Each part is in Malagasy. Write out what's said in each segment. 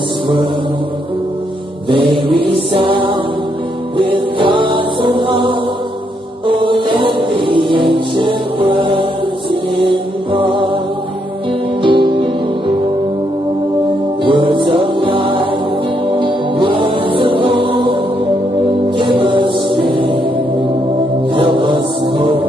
this world, they resound with God's own heart. Oh, let the ancient words impart words of life, words of hope. Give us strength, help us cope.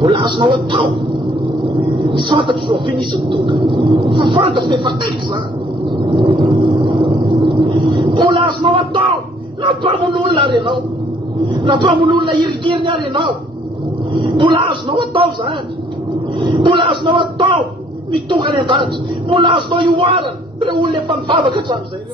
Volasnao atao tsy fantatro zao finisy toka fa fantatro dia fataiky zany. Volasnao atao nampamon'olona ary ianao, nampamon'olona heringeriny ary ianao. Mbola azonao atao zany, mbola azonao atao mitokany an-danitra, mbola azonao ioarana ireo olona efa mivavaka hatramin'izay.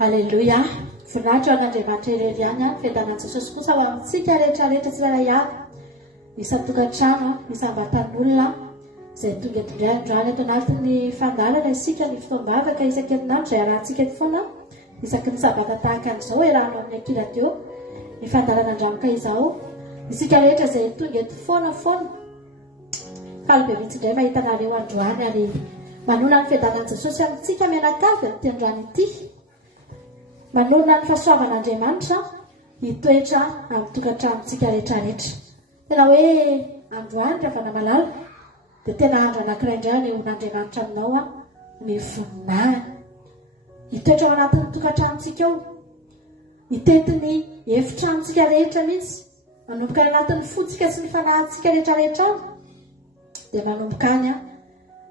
Haleluya. Voninahitra an'Andriamanitra irery ihany fiadanan'i Jesosy kosa ho amintsika rehetrarehetra tsirairay avy, isan-tokantrano, isam-batan'olona izay tonga tondray androany ato anatin'ny fandalana isika ny fotoam-bavaka isan-kerinandro izay arahantsika foana isaky ny sabata tahaka an'izao iarahana amin'ny ankilanteo ny fandalana andramoka izao isika rehetra izay tonga eto foana faly be mihitsy indray mahitanareo androany ary manona ny fiadanan'i Jesosy amintsika mianakavy amin'ity androany ity, manona ny fahasoavan'Andriamanitra hitoetra amin'ny tokantranontsika rehetrarehetra. Tena hoe androany rehefa namalala dia tena andro anankiray indray anehoan'Andriamanitra aminao ny voninahiny hitoetra ao anatin'ny tokantranontsika ao, hitetiny efitranontsika rehetra mihitsy, manomboka any anatin'ny fotsika sy ny fanahintsika rehetrarehetra ao dia manomboka any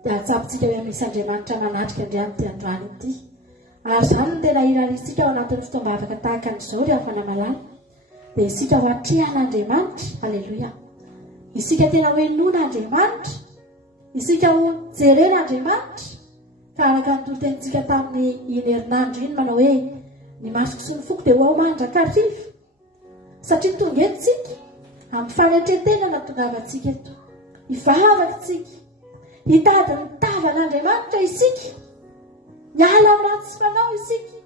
dia atsapitsika hoe misy Andriamanitra manatrika indray amin'ity androany ity. Ary izany no tena irarisika ao anatin'ny fotoam-bavaka tahaka an'izao rehefa namalala dia isika ho atrehan'Andriamanitra. Haleluya. Isika tena hoe non'Andriamanitra, isika ho jeren'Andriamanitra ka araka ny tolotentsika tamin'ny iny herinandro iny manao hoe ny masoko sy ny foko dia ho ao mandrakarivo, satria tonga etsika amin'ny fanetretenana tongavantsika eto, hivavakantsika hitady ny tavan'Andriamanitra isika, miala amin'ny ratsy fanao isika,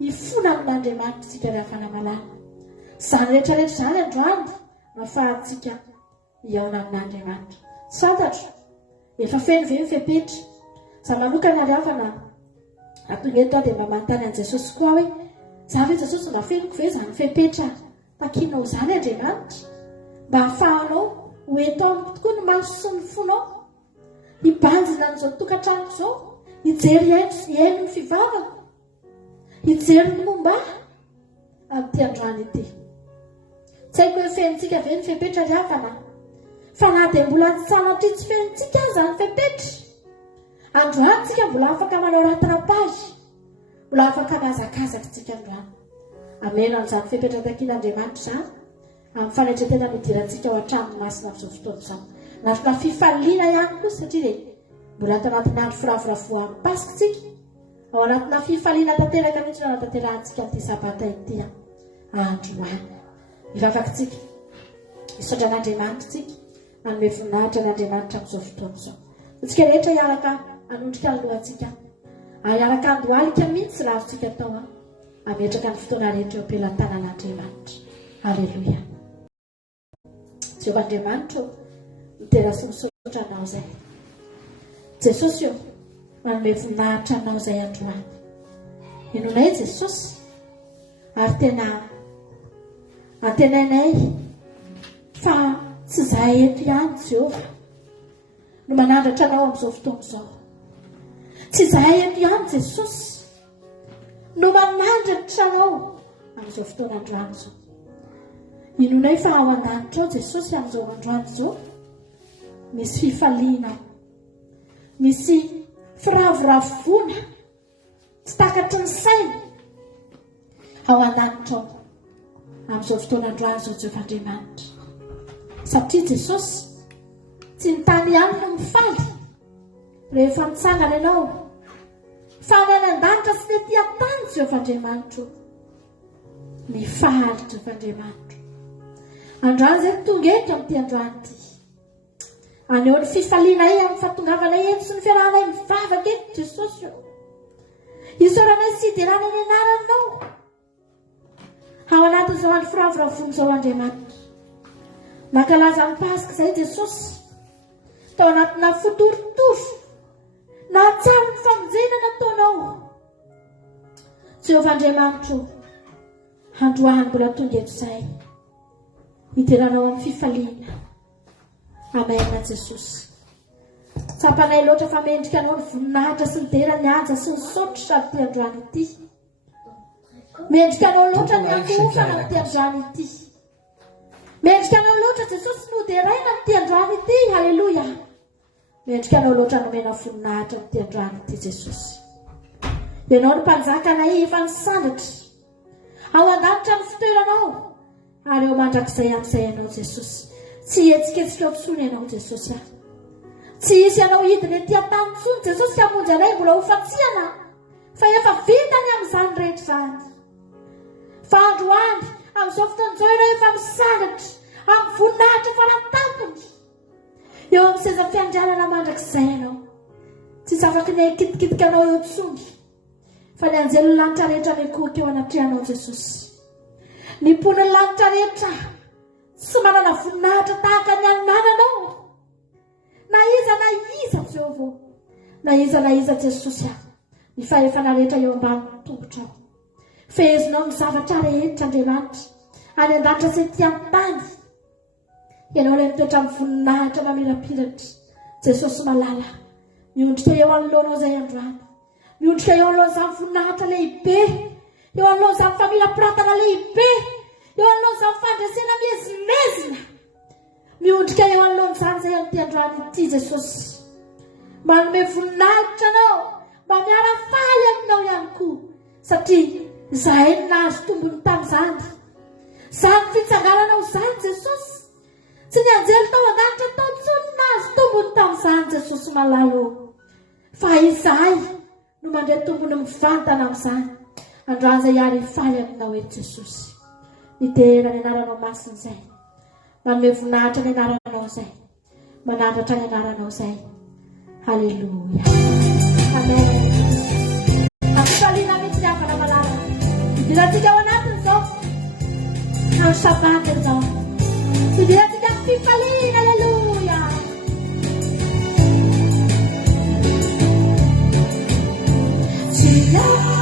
hifona amin'Andriamanitra isika rehefa namalala. Izany rehetrarehetra izany androany mahafahantsika hiaona amin'Andriamanitra. Santatro efa feno ve mifepetra za manokana ary havana atonga eto dia mba manontany an'i Jesosy koa hoe za ve Jesosy mba fenoko ve izany mifepetra takinao izany Andriamanitra, mba hahafahanao ho eto amiko tokoa ny maso sy ny fonao, hibanjina amin'izao tokantrano izao, hijery haino ny fivavaka, hijery ny momba amin'ity androany ity. Tsy haiko hoe fenitsika ve ny fepetra ry havana, fa na dia mbola tsy sanatry tsy fenitsika izany fepetra, androany tsika mbola afaka manao ratirapazy, mbola afaka mazakazaka tsika androany. Amena amin'izany fepetra takin'Andriamanitra izany amin'ny fanetretena midirantsika ao an-tranon masina amin'izao fotoana izao. Natrona fifaliana ihany kosa satria dia mbola ato anatin'ny andro firavoravoan'ny Pasika tsika, ao anatina fifaliana tanteraka mihitsy no anatanterantsika amin'ity sabata ity androany. Hivavakantsika, hisaotra an'Andriamanitra tsika, manome voninahitra an'Andriamanitra amin'izao fotoana izao. Tsika rehetra hiaraka hanondrika ny lohantsika, hiaraka handohalika mihitsy lavintsika tao ametraka ny fotoana rehetra eo ampelantanan'Andriamanitra. Haleloia. Jehovah Andriamanitra mitera sy misaotra anao zay. Jesosy io manome voninahitra anao zay androany. Inonay Jesosy ary tena antenainay fa tsy izahay eto ihany Jehovah no manandratra anao amin'izao fotoana izao. Tsy izahay eto ihany Jesosy no manandratra anao amin'izao fotoana androany izao. Inonay fa ao an-danitra ao Jesosy amin'izao androany izao misy fifaliana, misy firavoravoana tsy takatry ny saina ao an-danitra ao amin'izao fotoana androany izao Jehovah Andriamanitra. Satria Jesosy tsy ny tany ihany no mifaly rehefa mitsangana ianao fa ny any an-danitra sy ny etỳ an-tany Jehovah Andriamanitra mifaly Jehovah Andriamanitra. Androany izay tonga eto amin'ity androany ity. Aneo ny fifalianay amin'ny fahatongavanay eto sy ny fiarahanay mivavaka eto Jesosy io. Isaoranay sy hiderana ny anaranao ao anatin'izao andro firavoravoana izao Andriamanitra. Mankalaza amin'ny Pasika izay Jesosy tao anatina fotorotoro na tsara ny famonjena nataonao Jehovah Andriamanitra. Androany mbola tonga eto izay hideranao amin'ny fifaliana. Amen Jesosy. Tsapanay loatra fa mendrika anao ny voninahitra sy ny dera ny anja sy ny sotro sady ty androany ity. Mendrika anao loatra ny ankofana amin'ity androany ity. Mendrika anao loatra Jesosy no deraina amin'ity androany ity. Haleloia. Mendrika anao loatra nomena voninahitra amin'ity androany ity Jesosy. Ianao ny mpanjakanay efa nisandatra ao an-danitra ny fitoeranao ary eo mandrakizay amin'izay ianao Jesosy. Tsy etsiketsika eo tsony ianao Jesosy. Tsy isy ianao hidiny etỳ an-tany tsony Jesosy ka hamonjy anay mbola ho fatsiana fa efa vitany amin'izany rehetra izany. Fa androany amin'izao fotoana izao ianao efa misandatra amin'ny voninahitra faratampony eo amin'ny seza fiandrianana mandrakizay ianao. Tsisy afaka ny kitikitika anao eo tsony fa ny anjelon'ny lanitra rehetra mikoky eo anatrehanao Jesosy. Ny pon'ny lanitra rehetra tsy manana voninahitra tahaka ny anananao. Na iza Jehovah, na iza Jesosy. Ny fahefana rehetra eo ambany tongotra. Fehezinao ny zavatra rehetra Andriamanitra any an-danitra sy etỳ an-tany. Ianao ilay mitoetra amin'ny voninahitra mamirapiratra Jesosy malala. Miondrika eo anoloanao izay androany. Miondrika eo anoloan'izany voninahitra lehibe. Eo anoloan'izany famirapiratana lehibe. Eo anoloan'izany fandresena miezimezina. Miondrika eo anoloan'izany izay amin'ity androany ity Jesosy. Manome voninahitra anao, mba miara-faly aminao ihany koa. Satria izahay no nahazo tombony tamin'izany. Izany fitsangaranao izany Jesosy. Tsy ny anjely tao an-danitra tao tsony nahazo tombony tamin'izany Jesosy malalo. Fa izahay no mandray tombony mivantana amin'izany. Androany izay ary faly aminao eto Jesosy. Midera ny anaranao masina izay. Manome voninahitra ny anaranao izay. Manandratra ny anaranao izay. Haleluia. Amen. Afaliana mihitsy ny avana malala. Idirantsika ao anatin'izao. Amin'ny sabata izao. Idirantsika amin'ny fifaliana. Haleluia. Yeah.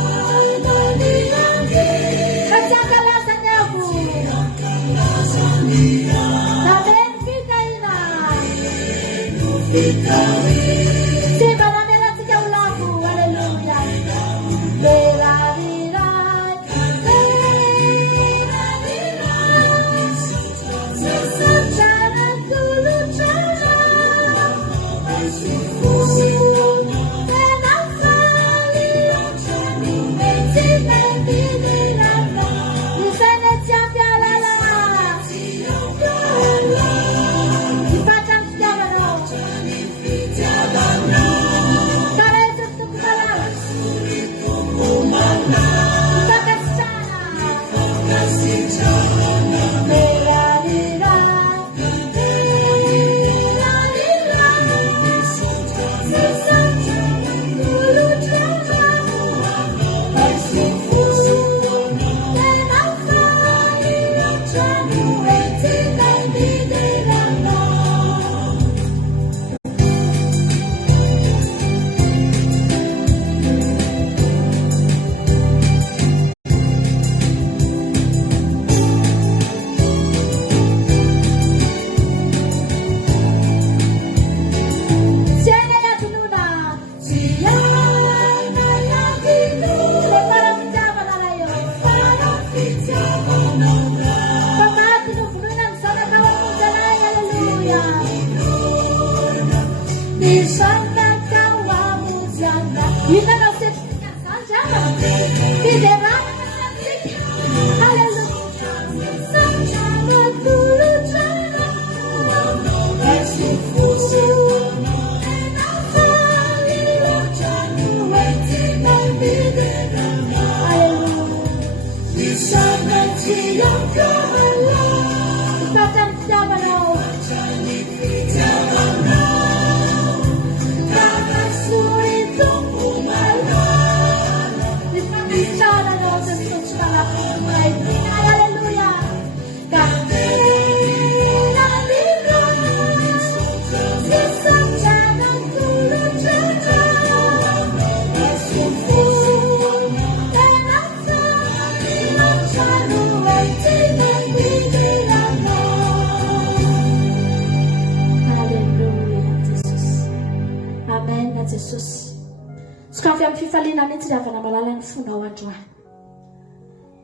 Fifaliana mihitsy ry havana malala ny fonao androany.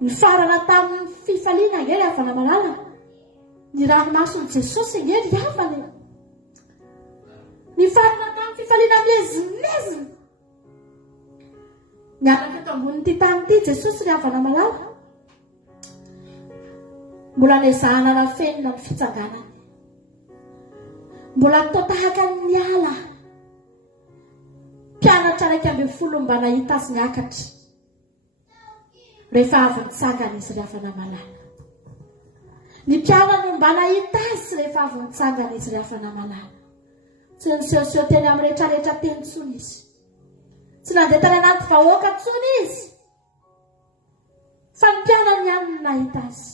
Ny farana tamin'ny fifaliana nge ry havana malala. Ny ranomason'i Jesosy nge ry havana. Ny farana tamin'ny fifaliana mezimezina. Niaraka eto ambonin'ity tany ity Jesosy ry havana malala. Mbola nezahana fenina ny fitsanganany. Mbola atao tahaka ny ala. Pianatra raiky amby folo mba nahita azy niakatra. Rehefa avy nitsangana izy ry havana malala. Ny mpianany mba nahita azy rehefa avy nitsangana izy ry havana malala. Tsy nisehoseho teny amin'ny rehetrarehetra teny tsony izy. Tsy nandeha tany anaty vahoaka tsony izy. Fa ny mpianany ihany no nahita azy.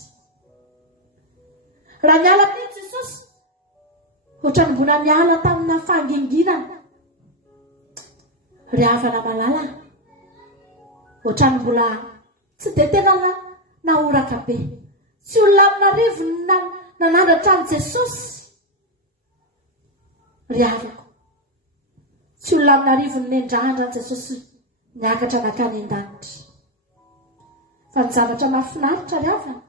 Raha miala teny Jesosy, ohatrany mbola miala tamina fanginginana. Ry havana malala, ohatrany mbola tsy dia tena nahoraka be. Tsy olona amina rivo nanandratra an' Jesosy. Ry havako, tsy olona amina rivo nendrandra an' Jesosy niakatra nakany an-danitra. Fa ny zavatra mahafinaritra ry havana,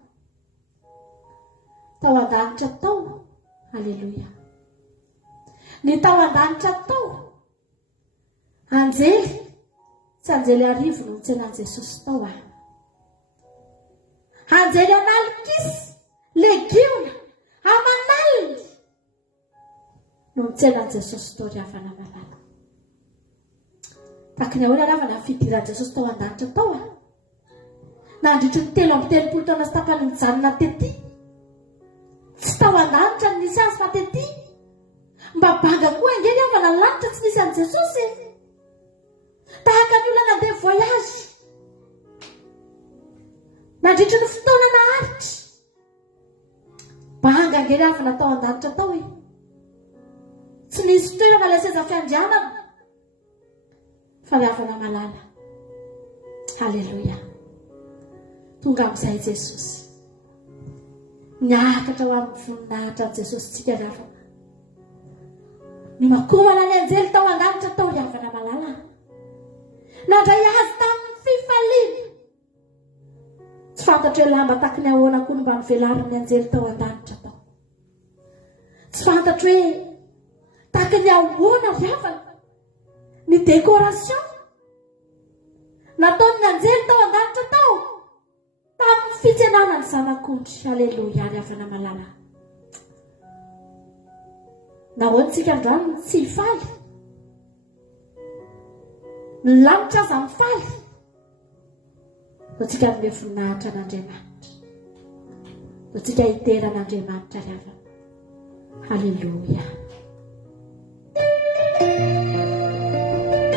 tao an-danitra tao, aleloia. Ny tao an-danitra tao, anjely, tsy anjely arivo no nitsenan' Jesosy tao ah. Anjely analikisy, legiona, amanalina no nitsenan' Jesosy tao ry havana malala. Taky ny ahoana ry havana fidiran' Jesosy tao an-danitra tao ah. Nandritry ny 3 taona sy tapany nijanona tety. Tsy tao an-danitra ny nisy azy fa tety. Mba banga koa nge ry havana ny lanitra tsy nisy an' Jesosy. Tahaka ny olona nandeha voyage. Nandritry ny fotoana naharitra. Banga nge ry havana tao an-danitra tao e. Tsy nisy toerana ilay seza fiandrianana. Fa ry havana malala. Halleluja. Tonga amin'izay Jesosy. Niakatra ho amin'ny voninahitra an' Jesosy tsika ry havana. Ny makomana ny anjely tao an-danitra tao ry havana malala. Nandray azy tamin'ny fifaliana. Tsy fantatra hoe lamba taky ny ahoana koa no mba nivelarin'ny anjely tao an-danitra tao. Tsy fantatra hoe taky ny ahoana ry havana ny décoration nataon'ny anjely tao an-danitra tao tamin'ny fitsenana ny zanak'ondry. Halleluja ry havana malala. Nahoana tsika androany tsy hifaly. Ny lanitra aza mifaly. Vao tsika manome voninahitra an'Andriamanitra. Vao tsika hiteran'Andriamanitra ry havana. Halleluja.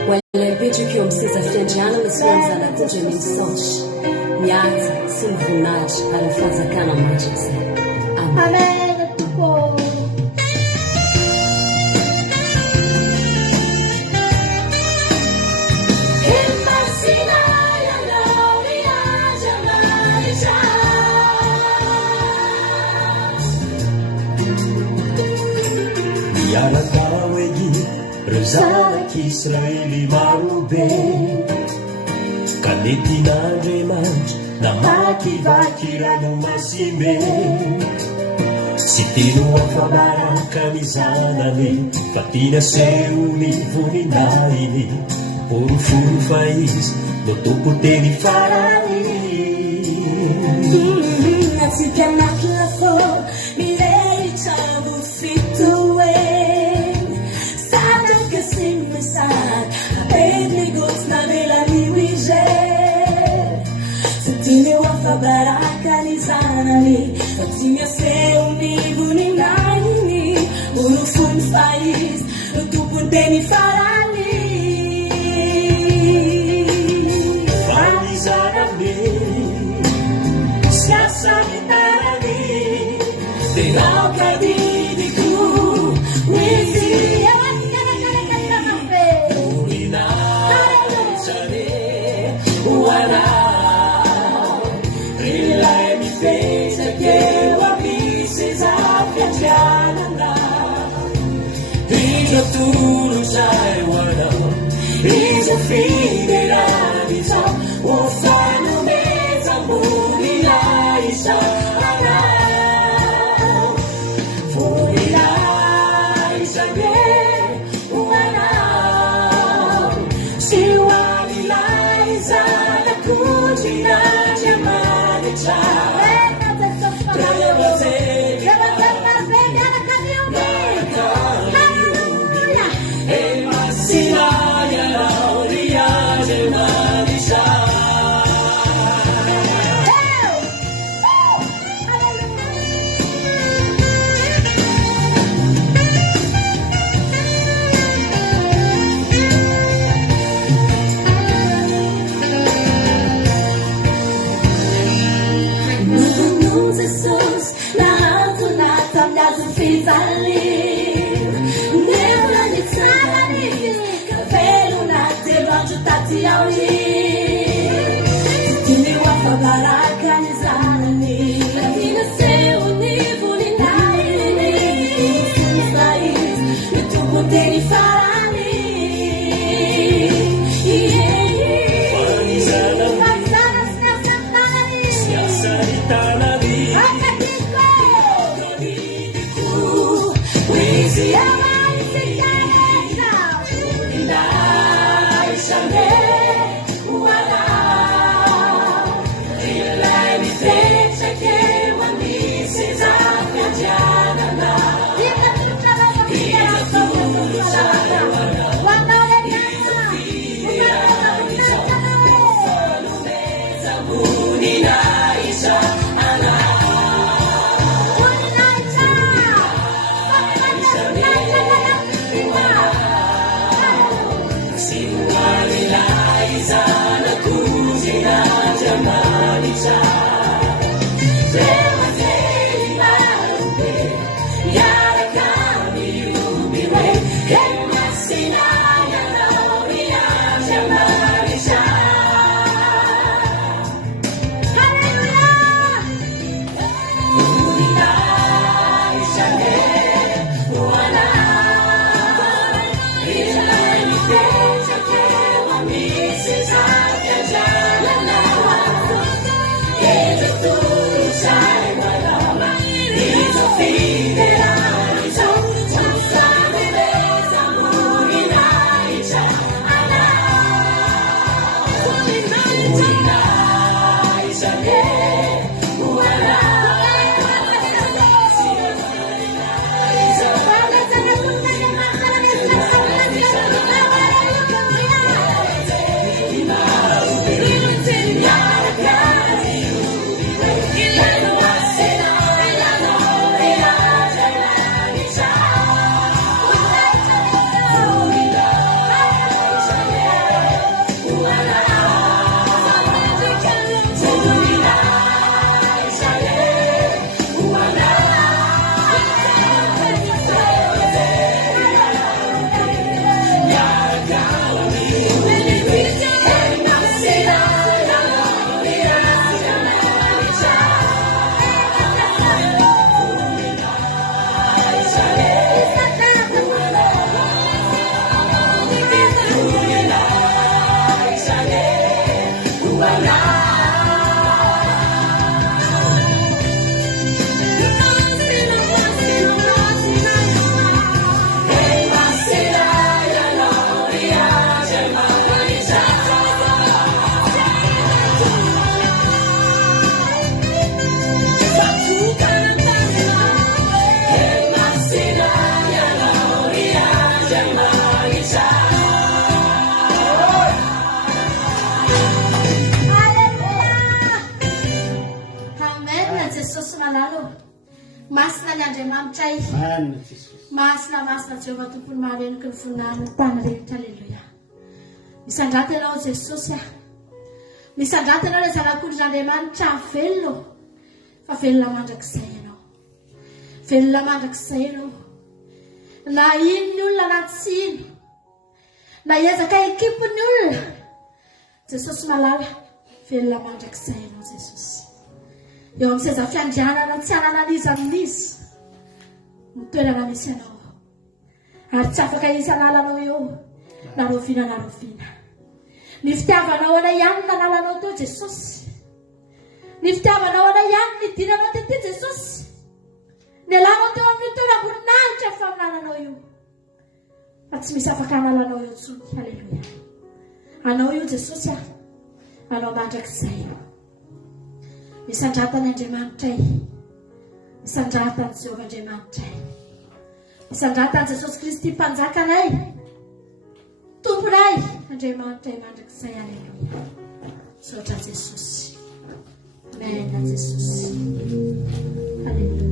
Ho an'ilay mipetraka eo amin'ny seza fiandrianana sy ny zanak'ondry misaotry, mihaja sy ny voninahitra ary ny fanjakana mandrakizay. Amen. Tompoko. Miaratao edy reo zanak'Israely marobe, ka nentin'Andriamanitra namakivaky ranomasimbe. Tsy teno afabaraka ny zanany, fa tia naseho ny voninahiny. Poroforo fa izy no tompo teny farany. Atsika nakilafo milehitra mo fitoeny, satroka sy misary apedny gosy navelany wize. Tsy tian'eo afabaraka kanizanani Atinha seu univo ni naini Unu fun faiz Utupun teni farali Fanizanami Siasanitani Dengan kadidiku Wizi Tudo sai wala Is a feeling that is up We'll find a mesa Murila isa Murila isa Wala Siwalila isa Nakutina Jamanita Kaya wazeli Yeah. masina ny andriamanitra y marina Jesosy masina Jehovah tompony maharenoko ny voninahiny ny tany rehetra aleluia misandrata ianao Jesosy a misandrata ianao ilay zanak'olon'andriamanitra velona fa velona mandrakizay ianao velona mandrakizay ianao na ino ny olona na tsy ino na ezaka ekipony olona Jesosy malala velona mandrakizay ianao Jesosy eo amin'ny seza fiandrianana tsy anananiza amin'izy ny toerana misy ianao ary tsy afaka isy analanao eo na roviana ny fitiavanao ana ihany ny analanao teo Jesosy ny fitiavanao ana ihany ny dinanao tety Jesosy ny alanao teo amin'ny toeram-boninahitra fa aminananao io fa tsy misy afaka analanao eo tsony aleluia anao io Jesosy a anao mandrakizay misandratan'ny Andriamanitra misandratan'ny Jehovah Andriamanitra misandratan'i Jesosy Kristy mpanjakanay tomponay Andriamanitra mandrakizay aleluia sotra Jesosy amen Jesosy aleluia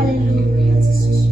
aleluia Jesosy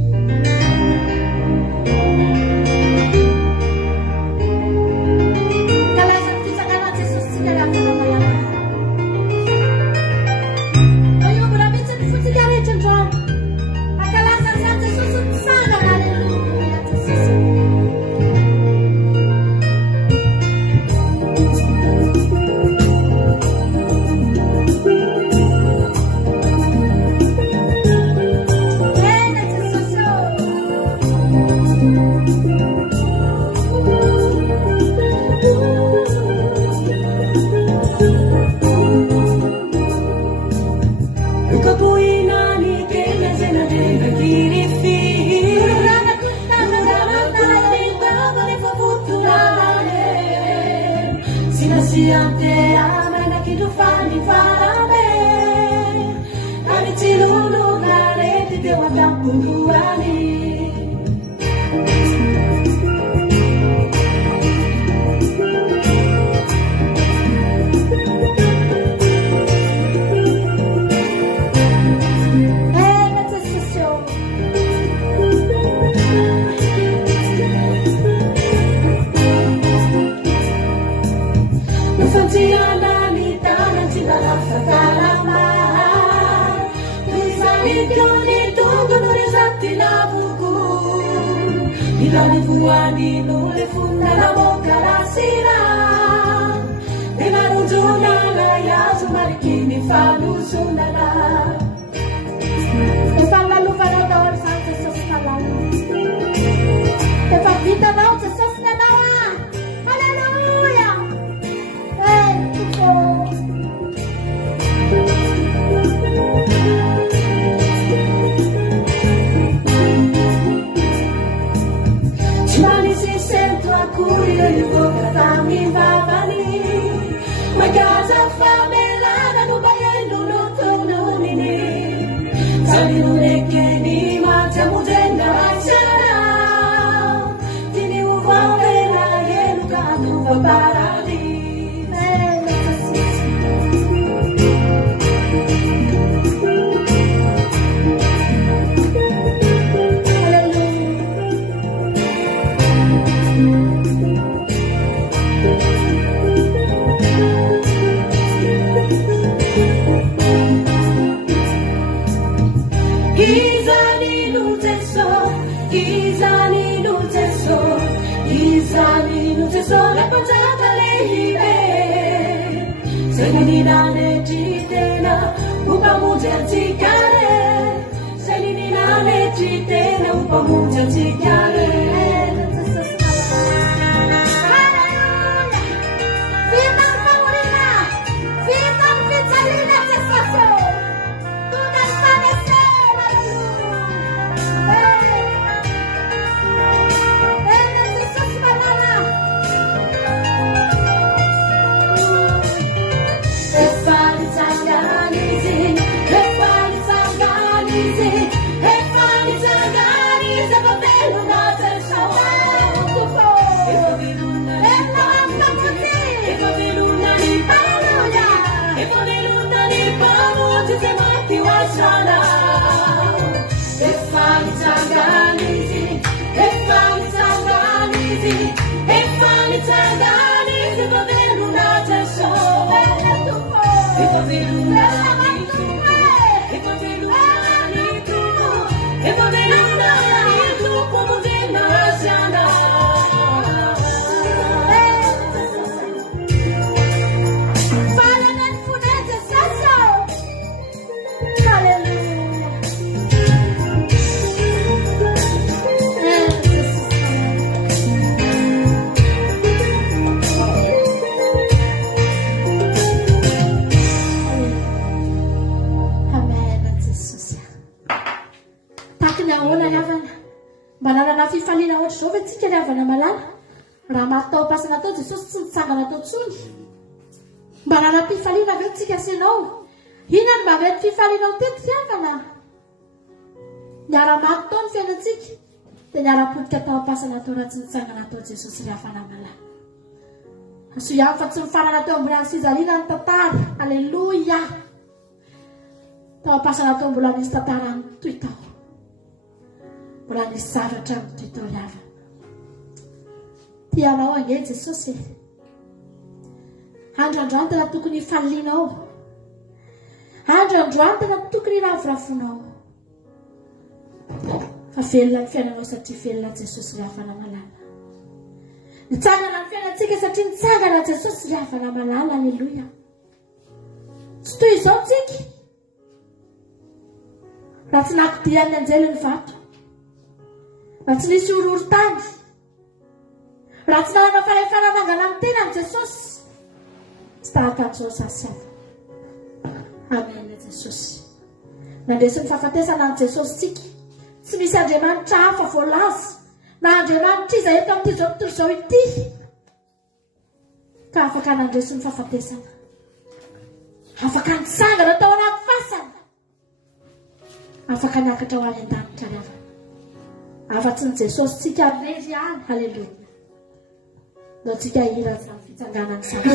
It's a Fifaliana ohatra zao fa tsika ny avana malala raha matao-pasana atao Jesosy tsy mitsangana atao tsony mba nana-pifaliana aveo tsika senao inany mba mety fifalianao teto fiavana niara-maty tao ny fiainantsika dia niara-potika tao-pasana atao raha tsy mitsangana atao Jesosy ry avana malala aso ihany fa tsy mifanana teo ambony any Sizaliana ny tantara aleloia tao-pasana atao mbola nisy tantara ny toy tao mbola nisy zavatra mitoy tao ry havana tianao ange Jesosy androandroany tena tokony hifalianao androandroany tena tokony hiravorafonao fa velona ny fiainanao satria velona Jesosy ry havana malala nitsangana ny fiainantsika satria nitsangana Jesosy ry havana malala aleloia tsy toy izao tsika raha tsy nakidian'ny anjely ny vato raha tsy nisy ororon-tany raha tsy nanana falefana nangana amin'ny tena ny Jesosy tsy tahaka an'izao sasany amen Jesosy nandresy ny fahafatesana ny Jesosy tsika tsy misy andriamanitra hafa voalaza na andriamanitra iza eto amin'ity zao tontolo izao ity ka afaka nandresy ny fahafatesana afaka nitsangana tao anaty fasana afaka niakatra ho any an-danitra ry havana afa-tsy ny Jesosy tsika rery any halleloia no tsika hirany samy fitsanganany samy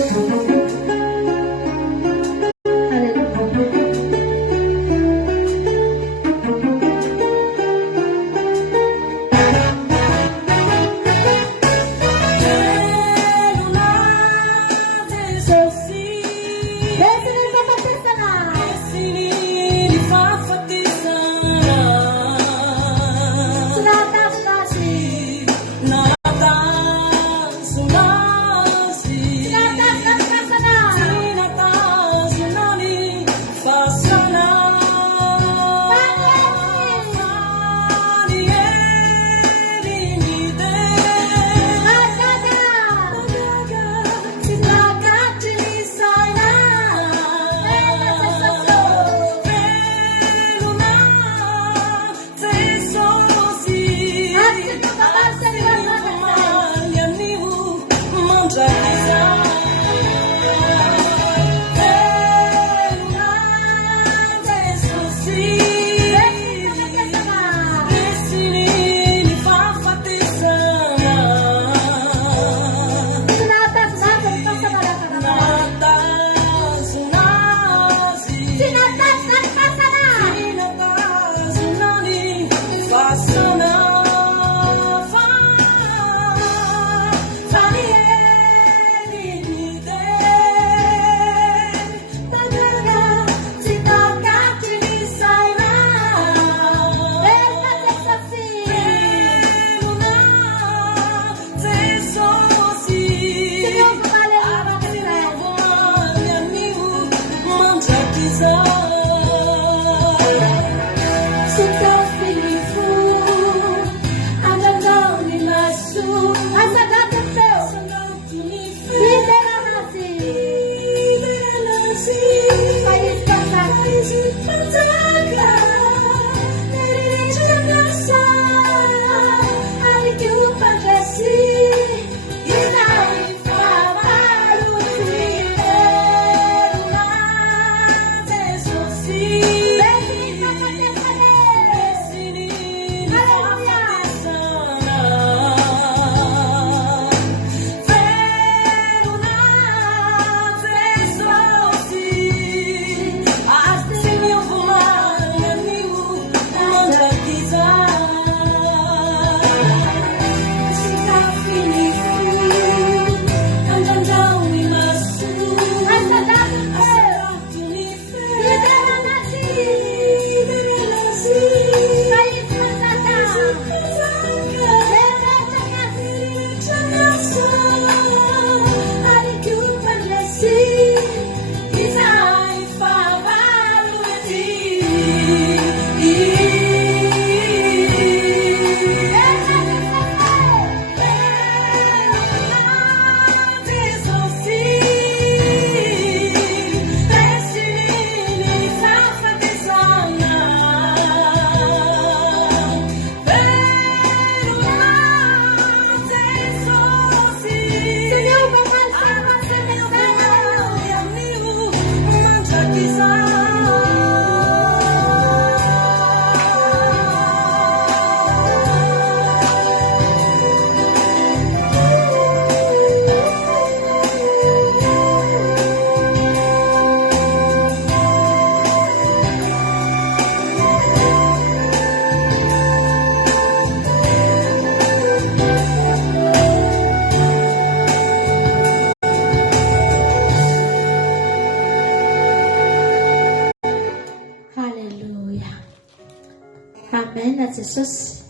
Amen Jesosy.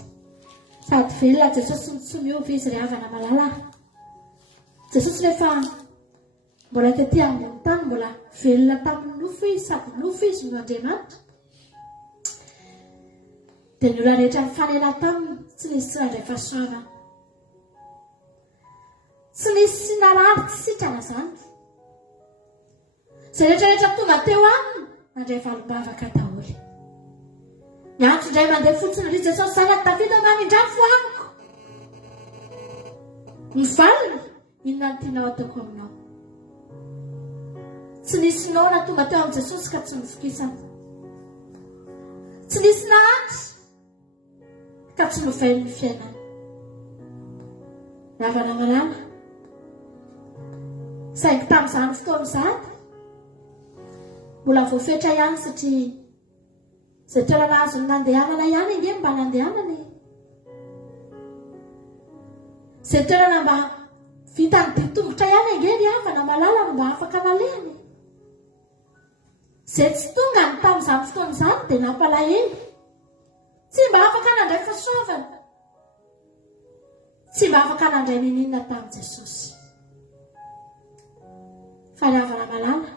Sady velona Jesosy tsy miova izy ry havana malala. Jesosy rehefa mbola tetỳ ambony tany mbola velona tamin'ny nofo izy sady nofo izy no Andriamanitra. Dia ny olona rehetra mifanena taminy tsy nisy tsirairay fahasoavana. Tsy nisy narary tsy sitrana zany. Izay rehetrarehetra tonga teo aminy nandray valom-bavaka daholo. Ny antso indray mandeha fotsiny ry Jesosy zanaka Davida mamindra-fo amiko. Ny valiny inona no tianao ataoko aminao. Tsy nisy naona tonga teo amin'i Jesosy ka tsy nofokisana. Tsy nisy nahatry ka tsy novainy ny fiainana. Ravana malama. Saingy tamin'izany fotoan'izany mbola voafetra ihany satria izay toerana azony nandehanana ihany inge mba nandehanana. Izay toerana mba vitany ditongotra ihany inge ry havana malala no mba afaka nalehany. Izay tsy tonga ny tamin'izany fotoan'izany dia nampalahelo. Tsy mba afaka nandray fahasoavana. Tsy mba afaka nandray ninina tamin'i Jesosy. Fa ry havana malala,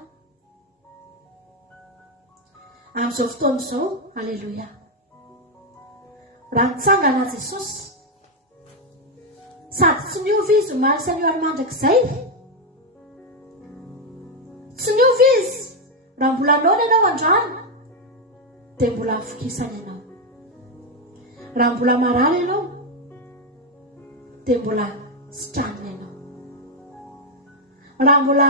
amin'izao fotoan'izao, aleloia. Raha nitsangana Jesosy, sady tsy niova izy omaly sy anio mandrakizay. Tsy niova izy raha mbola naona ianao androany dia mbola afokisana ianao. Raha mbola marary ianao dia mbola sitranina ianao. Raha mbola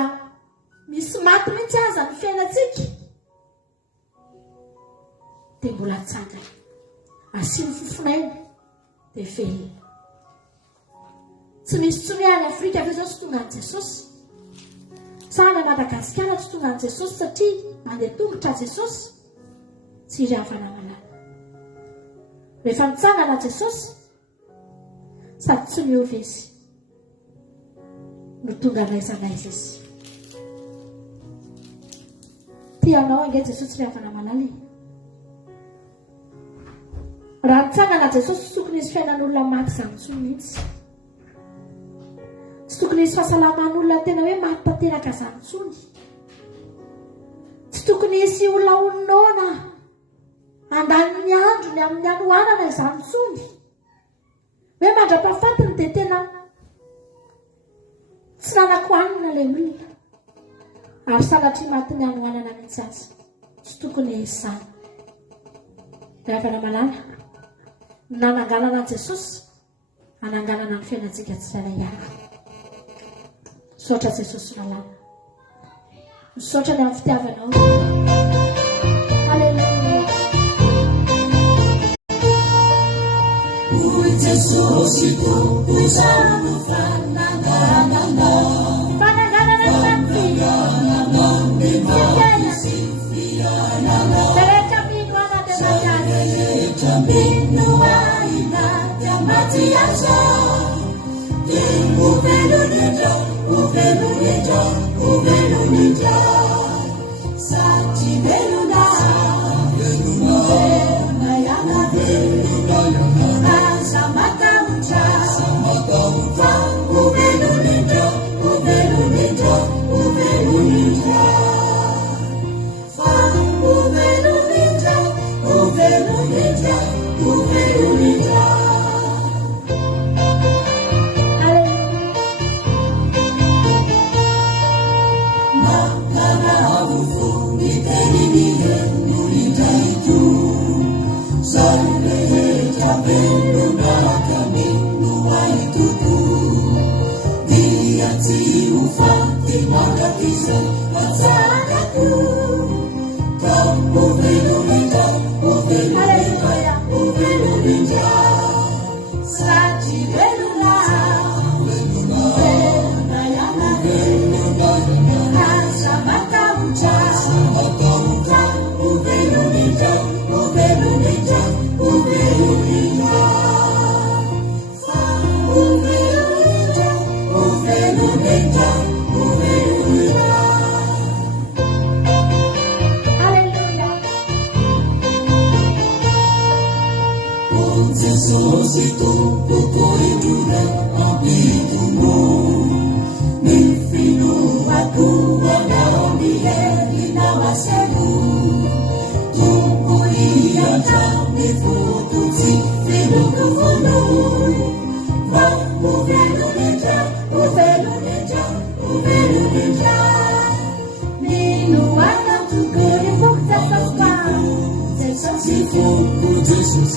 misy maty mihitsy aza ny fiainantsika dia mbola tsangana. Asiany fofinaina dia velona. Tsy misy tsony any Afrika avy izao tsy tonga an'i Jesosy. Sany a Madagasikara tsy tonga an'i Jesosy satria mandeha tongotra Jesosy. Tsy ry havana malala. Rehefa nitsangana Jesosy sady tsy miova izy no tonga naizanaiza izy. Tianao ange Jesosy ry havana malala. Raha nitsangana Jesosy tsy tokony izy fiainan'olona maty izany intsony mihitsy. Tsy tokony izy fahasalaman'olona tena hoe maty tanteraka izany intsony. Tsy tokony izy olona onona andanin'ny androny amin'ny anohanana izany intsony. Hoe mandra-pahafatiny dia tena tsy nanan-kohanina ilay olona. Ary sanatria maty ny anohanana mihitsy aza. Tsy tokony izy izany. Ry havana malala, nananganana an'i Jesosy, ananganana ny fiainantsika tsirairay avy. Misaotra Jesosy malala. Misaotra ny amin'ny fitiavanao. Aleluia. Oi Jesosy tompo izany fananganana. Fananganana ny fiainana. Rehetra mino aina dia matiasa. Uvelunija Sati veluna Mayana Samata ucha Uvelunija Jesus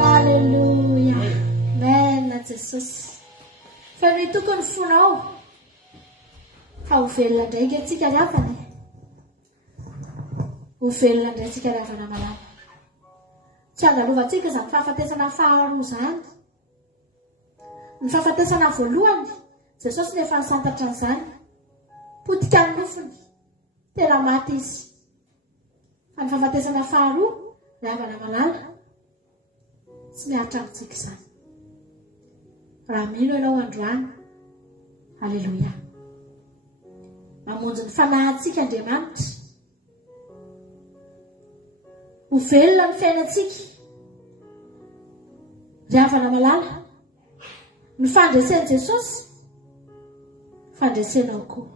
Hallelujah. Amen, Jesus. Fa ny tokony fonao. Fa ho velona ndraiky antsika riafana. Ho velona ndray antsika riafana malala. Tsy angalovantsika izany fahafatesana faharoa izany. Ny fahafatesana voalohany, Jesosy nefa nisantatra an'izany. Potika ny nofony, tena maty izy. Fa ny fahafatesana faharoa, riafana malala, tsy miaritra amintsika izany. Raha mino ianao androany, Alleluia. Mamonjy ny fanahintsika Andriamanitra. Ho velona ny fiainantsika. Riavana malala. Ny fandresen'i Jesosy, fandresenao koa.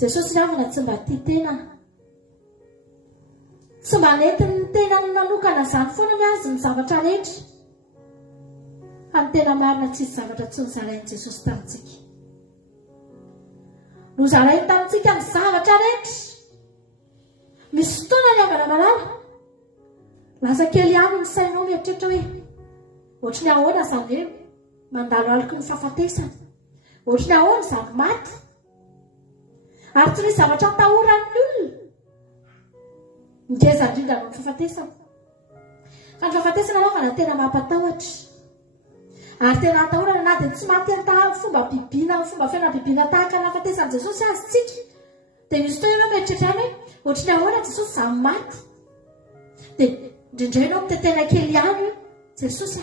Jesosy riavana tsy mba tia tena. Tsy mba nentin'ny tenany manokana izany foana ny azy ny zavatra rehetra. Fa ny tena marina tsisy zavatra tsy nozarain'i Jesosy tamintsika. Nozarainy tamintsika ny zavatra rehetra. Misy fotoana riavana malala. Lasa kely ihany ny sainao mieritreritra hoe ohatry ny ahoana izany hoe mandalo aloko ny fahafatesana. Ohatry ny ahoana izany maty. Ary tsy nisy zavatra atahoran'ny olona. Ngeza indrindra noho ny fahafatesana. Fa ny fahafatesana lavana tena mampatahotra. Ary tena atahorana na dia tsy mahatenta fomba bibiana, fomba fiainam-bibiana tahaka ny fahafatesana Jesosy azy tsika. Dia misy fotoana ianao mieritreritra hoe ohatry ny ahoana Jesosy izany maty. Dia indrindray ianao mitetena kely ihany hoe Jesosy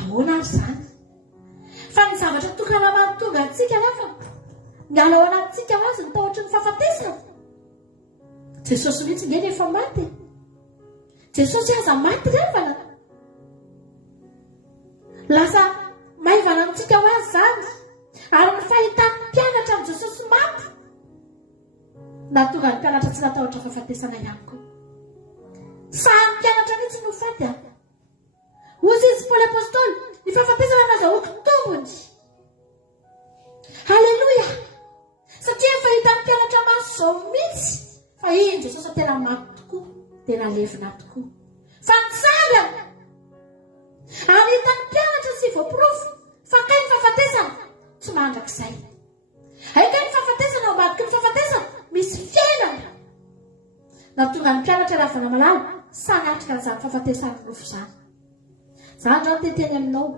ahoana ary izany. Fa ny zavatra tokana mahatonga antsika nefa miala ao anatintsika ho azy ny tahotra ny fahafatesana. Jesosy mihitsy nge efa maty. Jesosy aza maty revana. Lasa maivana amintsika ho azy izany. Ary ny fahitany mpianatra amin'ny Jesosy maty. Natonga ny mpianatra tsy natahotra fahafatesana ihany koa. Samy mpianatra mihitsy no faty. Hozy izy Paoly apôstôly, ny fahafatesana nazahoako tombony. Halleluia. Satria fahitany mpianatra maso izao mihitsy fa iny Jesosy tena maty tokoa, tena levina tokoa. Fa nitsangana. Ary hitany mpianatra sy voaporofo fa kay ny fahafatesana tsy mandrakizay. Haika ny fahafatesana ao ambadiky ny fahafatesana misy fiainana. Natonga ny mpianatra riavana malala sanatrika n'izany fahafatesana nofo izany. Izany indray teteny aminao.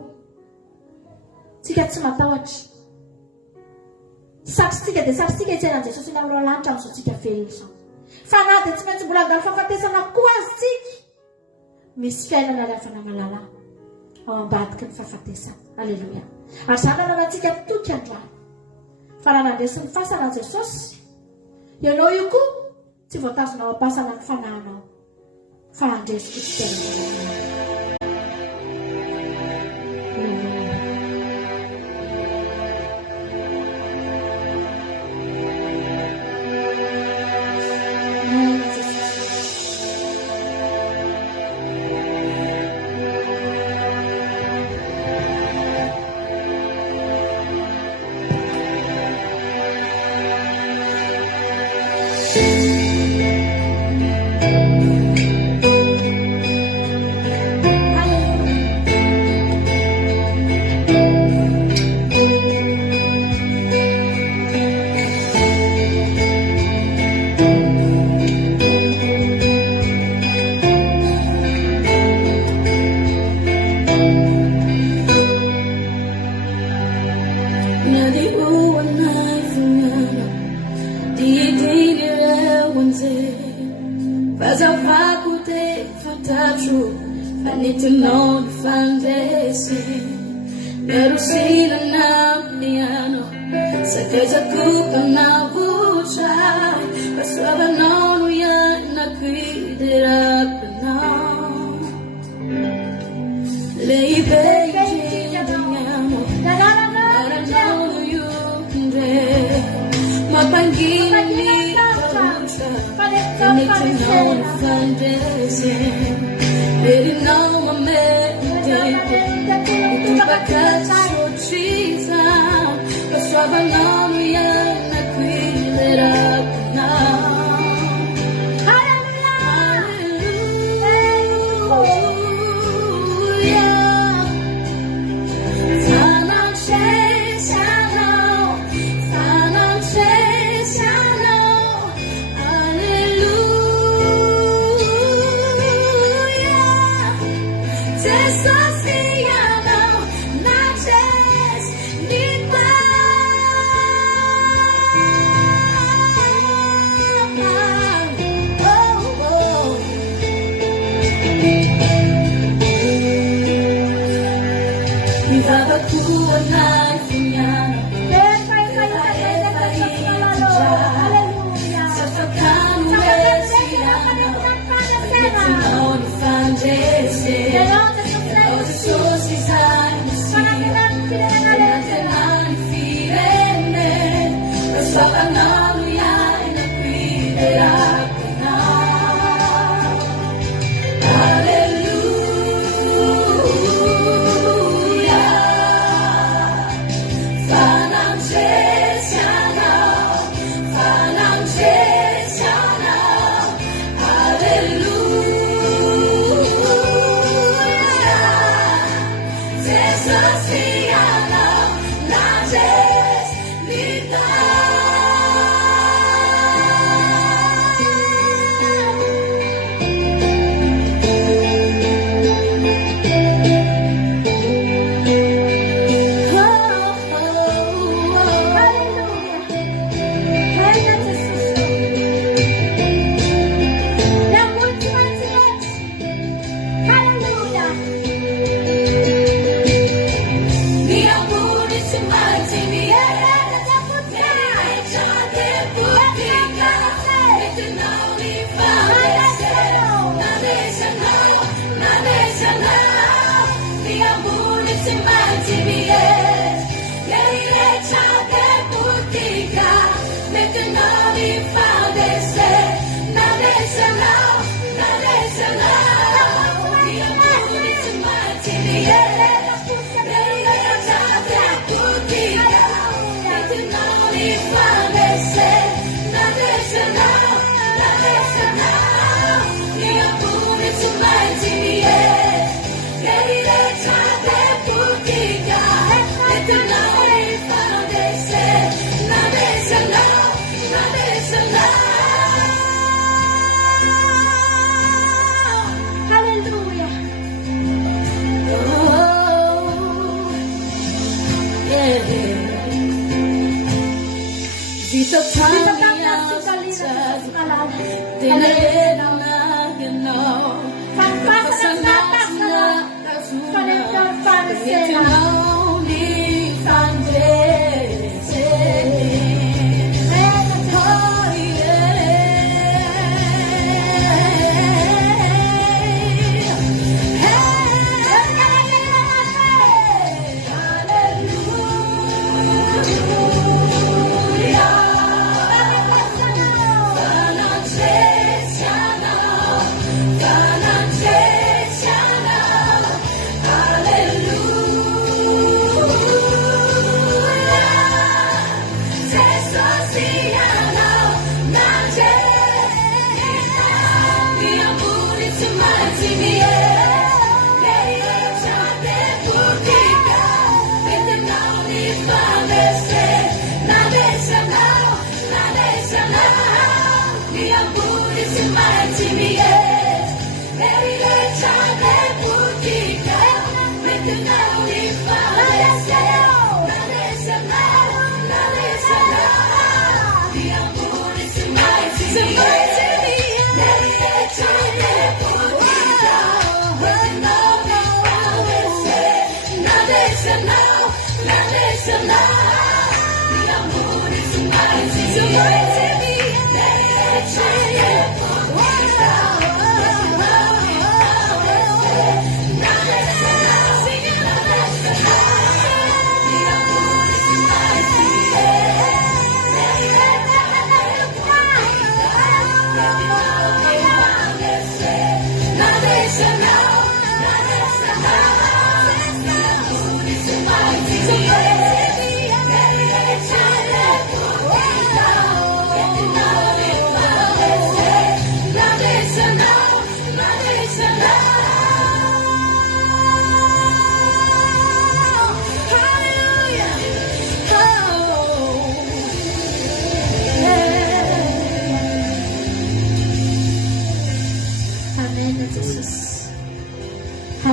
Tsika tsy matahotra. Satritsika dia satritsika hitsainan'i Jesosy eny amin'ny lanitra amin'izao tsika velona izao. Fa na dia tsy maintsy mbola handalo fahafatesana koa azy tsika. Misy fiainana riavana malala ao ambadiky ny fahafatesana. Alleluia. Ary izany manantsika toky androany. Fa raha nandresy ny fasana Jesosy, ianao io koa tsy voatazonao ampasana ny fanahinao. Fa handresiko tsy tena. Mapangini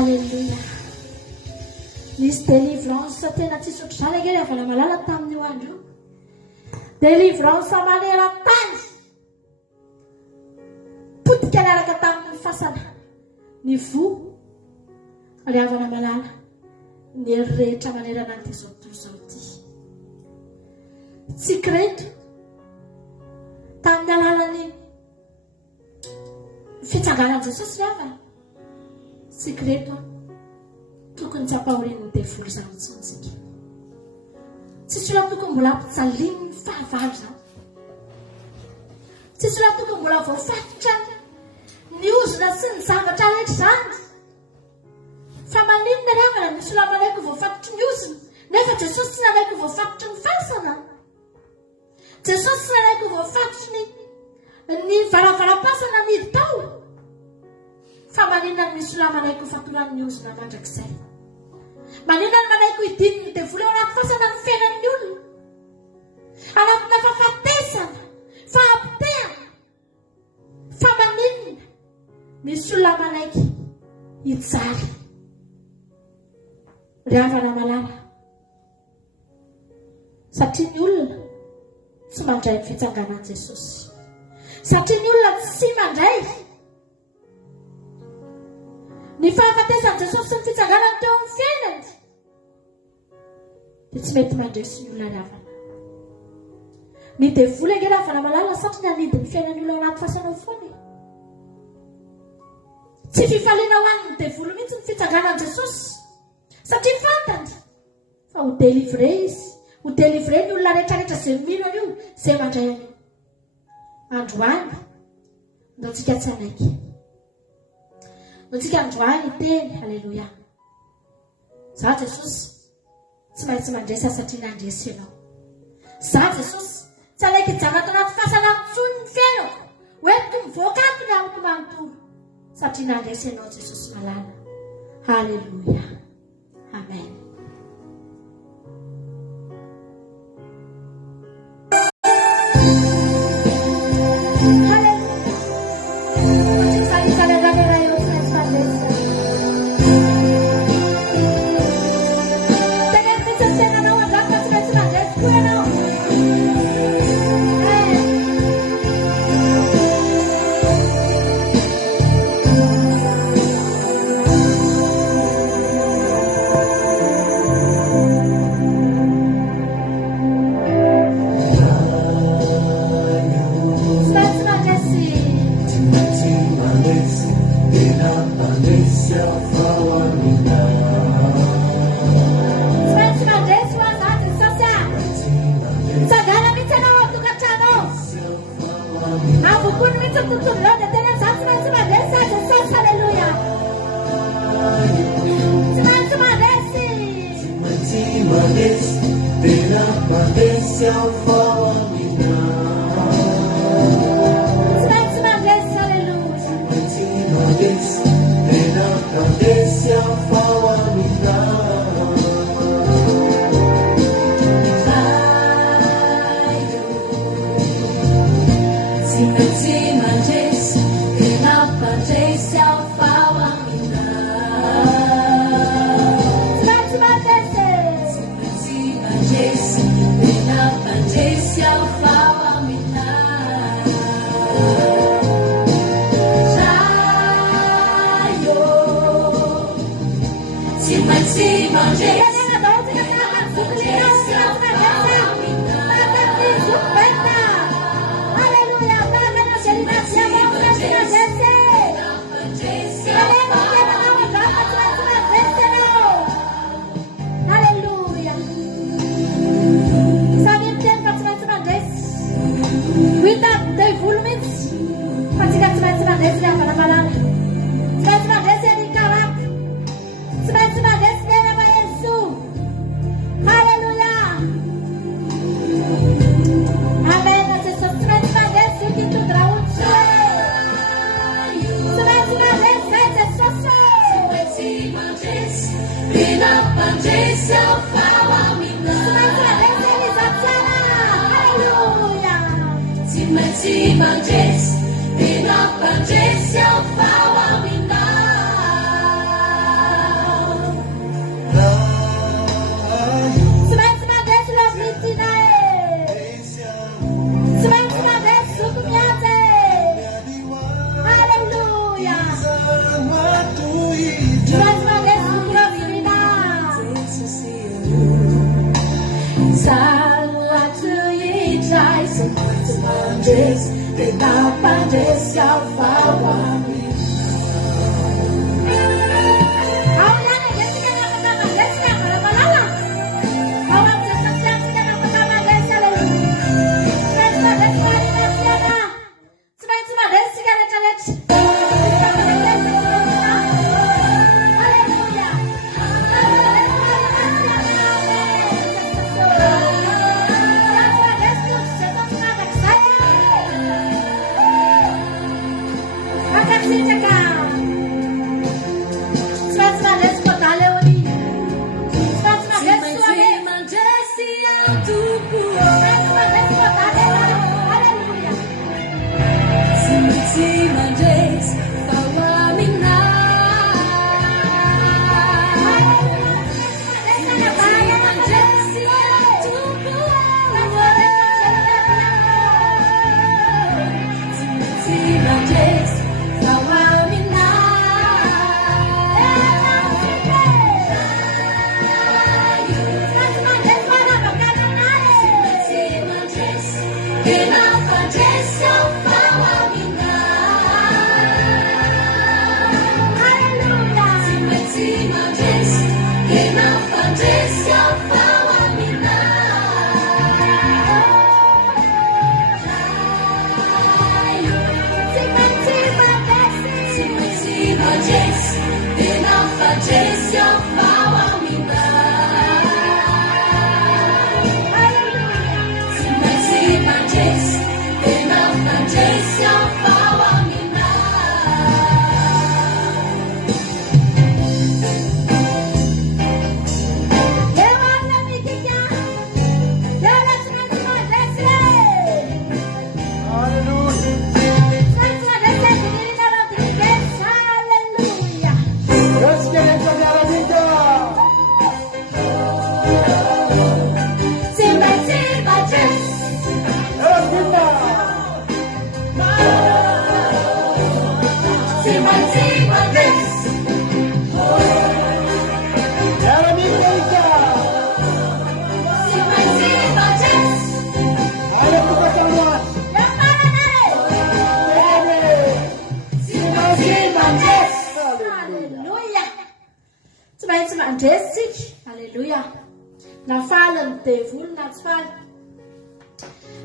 Halleluja. Nisy délivrance tena tsisy ohatr'izany angely avy any malala tamin'io andro. Délivrance maneran-tany. Potika niaraka tamin'ny fasana. Ny vo ary avy any malala. Ny hery rehetra manerana ny izao tontolo izao ity. Tsikreto tamin'ny alalan'ny fitsanganan'i Jesosy avana. Tsikreto tokony tsy ampahorian'ny devoly izany intsonsika. Tsisy olona tokony mbola ampijaliany ny fahavalo izany. Tsisy olona tokony mbola voafatotra ny ozona sy ny zavatra rehetra izany. Fa maninona ravana misy olona manaiky voafatotry ny ozona, nefa Jesosy tsy nanaiky voafatotry ny fasana. Jesosy tsy nanaiky voafatotry ny varavaram-pasana ny tao. Fa maninona misy olona manaiky fatorany ny ozona mandrakizay. Maninona ny manaiky hidininy dia vola eo anaty fasana ny fiainan'ny olona. Anatina fahafatesana, fahampitehana. Fa maninona misy olona manaiky hijaly. Ry havana malala. Satria ny olona tsy mandray ny fitsanganan'i Jesosy. Satria ny olona tsy mandray ny fahafatesan'i Jesosy sy ny fitsanganany teo amin'ny fiainany. Dia tsy mety mandresy ny olona ry havana. Ny devoly angely havana malala satria nanidy ny fiainan'ny olona anaty fasana foana. Tsy fifaliana ho an'ny devoly mihitsy ny fitsanganan'i Jesosy. Satria fantany fa ho délivre izy. Ho délivre ny olona rehetrarehetra izay mino an'io, izay mandray an'io. Androany, no tsika tsy anaiky. No tsika androany teny, halleluja. Za Jesosy tsy maintsy mandresa satria nandresy ianao. Za Jesosy tsy anaiky hijanona ato anaty fasana amintsony ny fiainako. Hoentiko mivoaka ato ny amiko manontolo. Satria nandresy ianao Jesosy malala. Halleluja. Amen.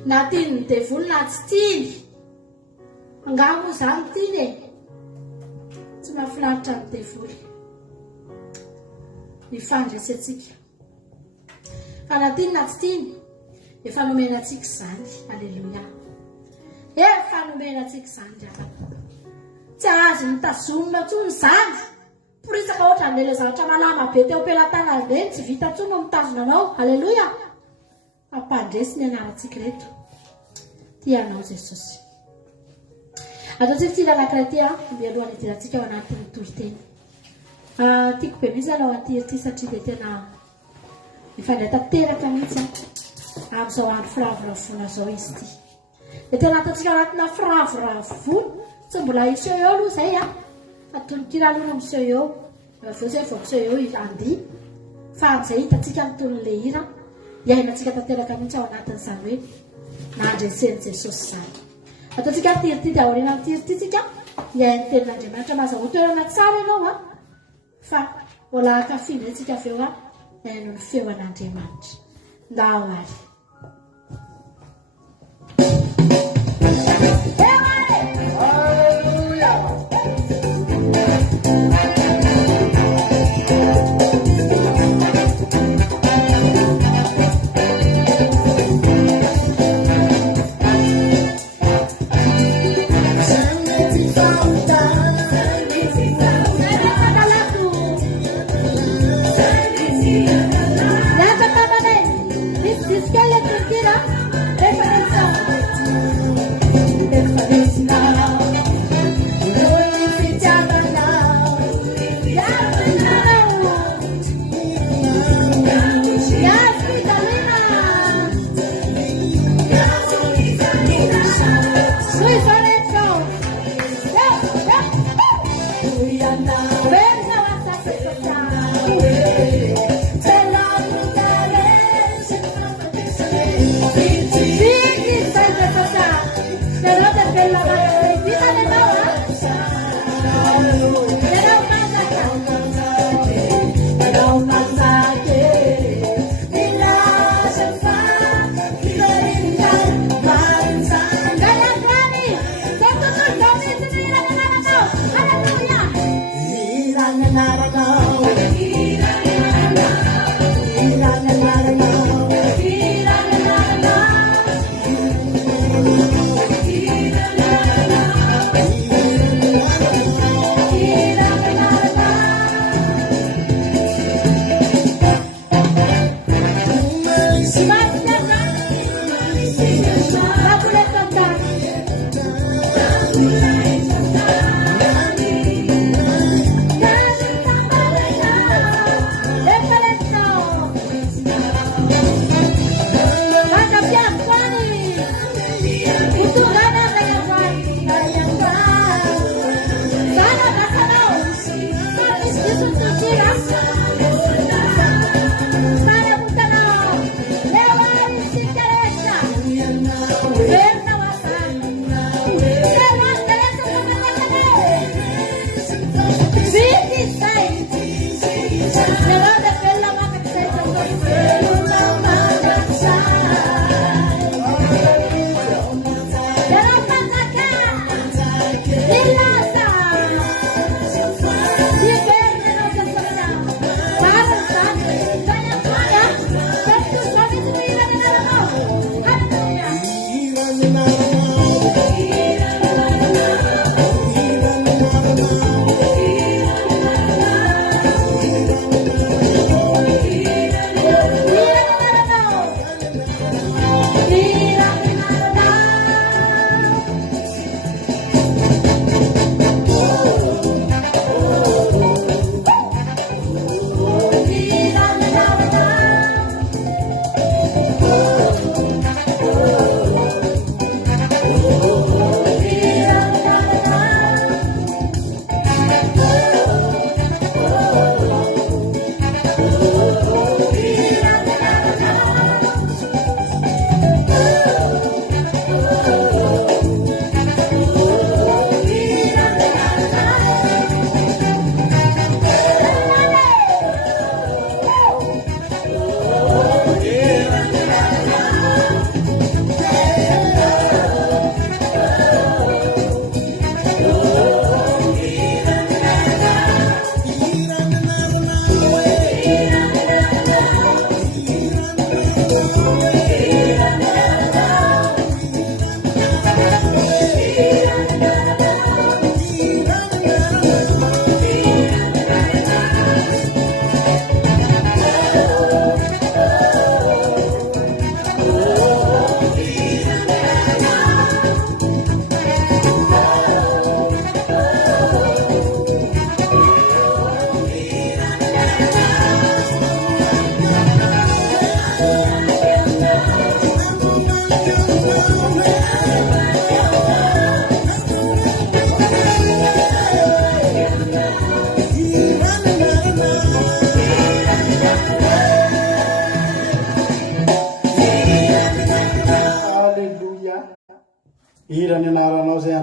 Natin devil not still. Angamo zantine. Tsy mahafinaritra ny devil. Ny fandraisantsika. Fanatin not still. Efa nomenatsika izany. Alleluia. Efa nomenatsika izany. Tsy azo nitazomina tsony izany. Porisaka ohatra an'ilay zavatra malama be teo am-pelantanana ireny tsy vita tsony no mitazona anao. Alleluia. Ampandresy ny anarantsika reto. Tianao Jesosy. Ataontsika tia anankiray ty mialohan'ny idirantsika ao anatin'ny toloteny. Tiako be mihitsy ao anty satria dia tena mifandray tanteraka mihitsy amin'izao andro firavoravona izao izy ity. Dia tena ataontsika anatina firavoravona tsy mbola iseho eo aloha izay fa tononkira aloha miseho eo. Avy eo izay vao miseho eo andia fa an'izay hitantsika mitonon'ilay hira. Iainantsika tanteraka mihitsy ao anatin'izany hoe nandresen'i Jesosy izany. Ataontsika tirity dia aoriana ny tiritytsika iain'ny tenin'Andriamanitra mahazaho toerana tsara ianao fa mbola hankafy tsika avy eo iaino ny feon'Andriamanitra. Ndao ary. Bella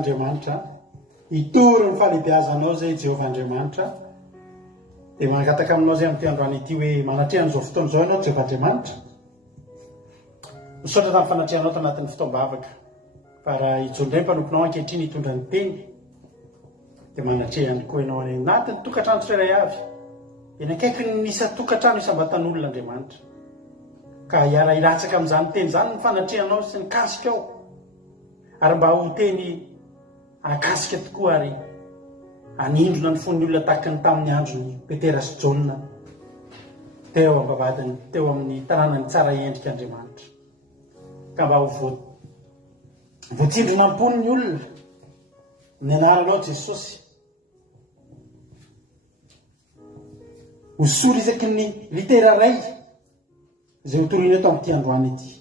Jehovah'Andriamanitra, hitory ny falehibiazanao zay Jehovah Andriamanitra, dia mangataka aminao zay amin'ity androany ity hoe manatrehan'izao fotoana izao ianao Jehovah Andriamanitra. Misaotra tamin'ny fanatrehanao tanatin'ny fotoam-bavaka, fa raha hijondrany mpanomponao ankehitriny hitondra ny teny, dia manatrehany koa ianao any anatin'ny tokantrano tsirairay avy, eny akaiky ny isa tokantrano isam-batan'olona Andriamanitra, ka hiara ilatsaka amin'izany teny zany ny fanatrehanao sy ny kasika ao, ary mba ho teny akasika tokoa ary anindrona ny fon'ny olona tahaka ny tamin'ny andron'ny Petera sy Jaona teo am-bavahadiny teo amin'ny tanànany tsara endrika Andriamanitra, ka mba ho voatsindrona am-pon'ny olona ny anaranao Jesosy, ho sorisaky ny litera ray zay ho torina eto amin'ity androany ity,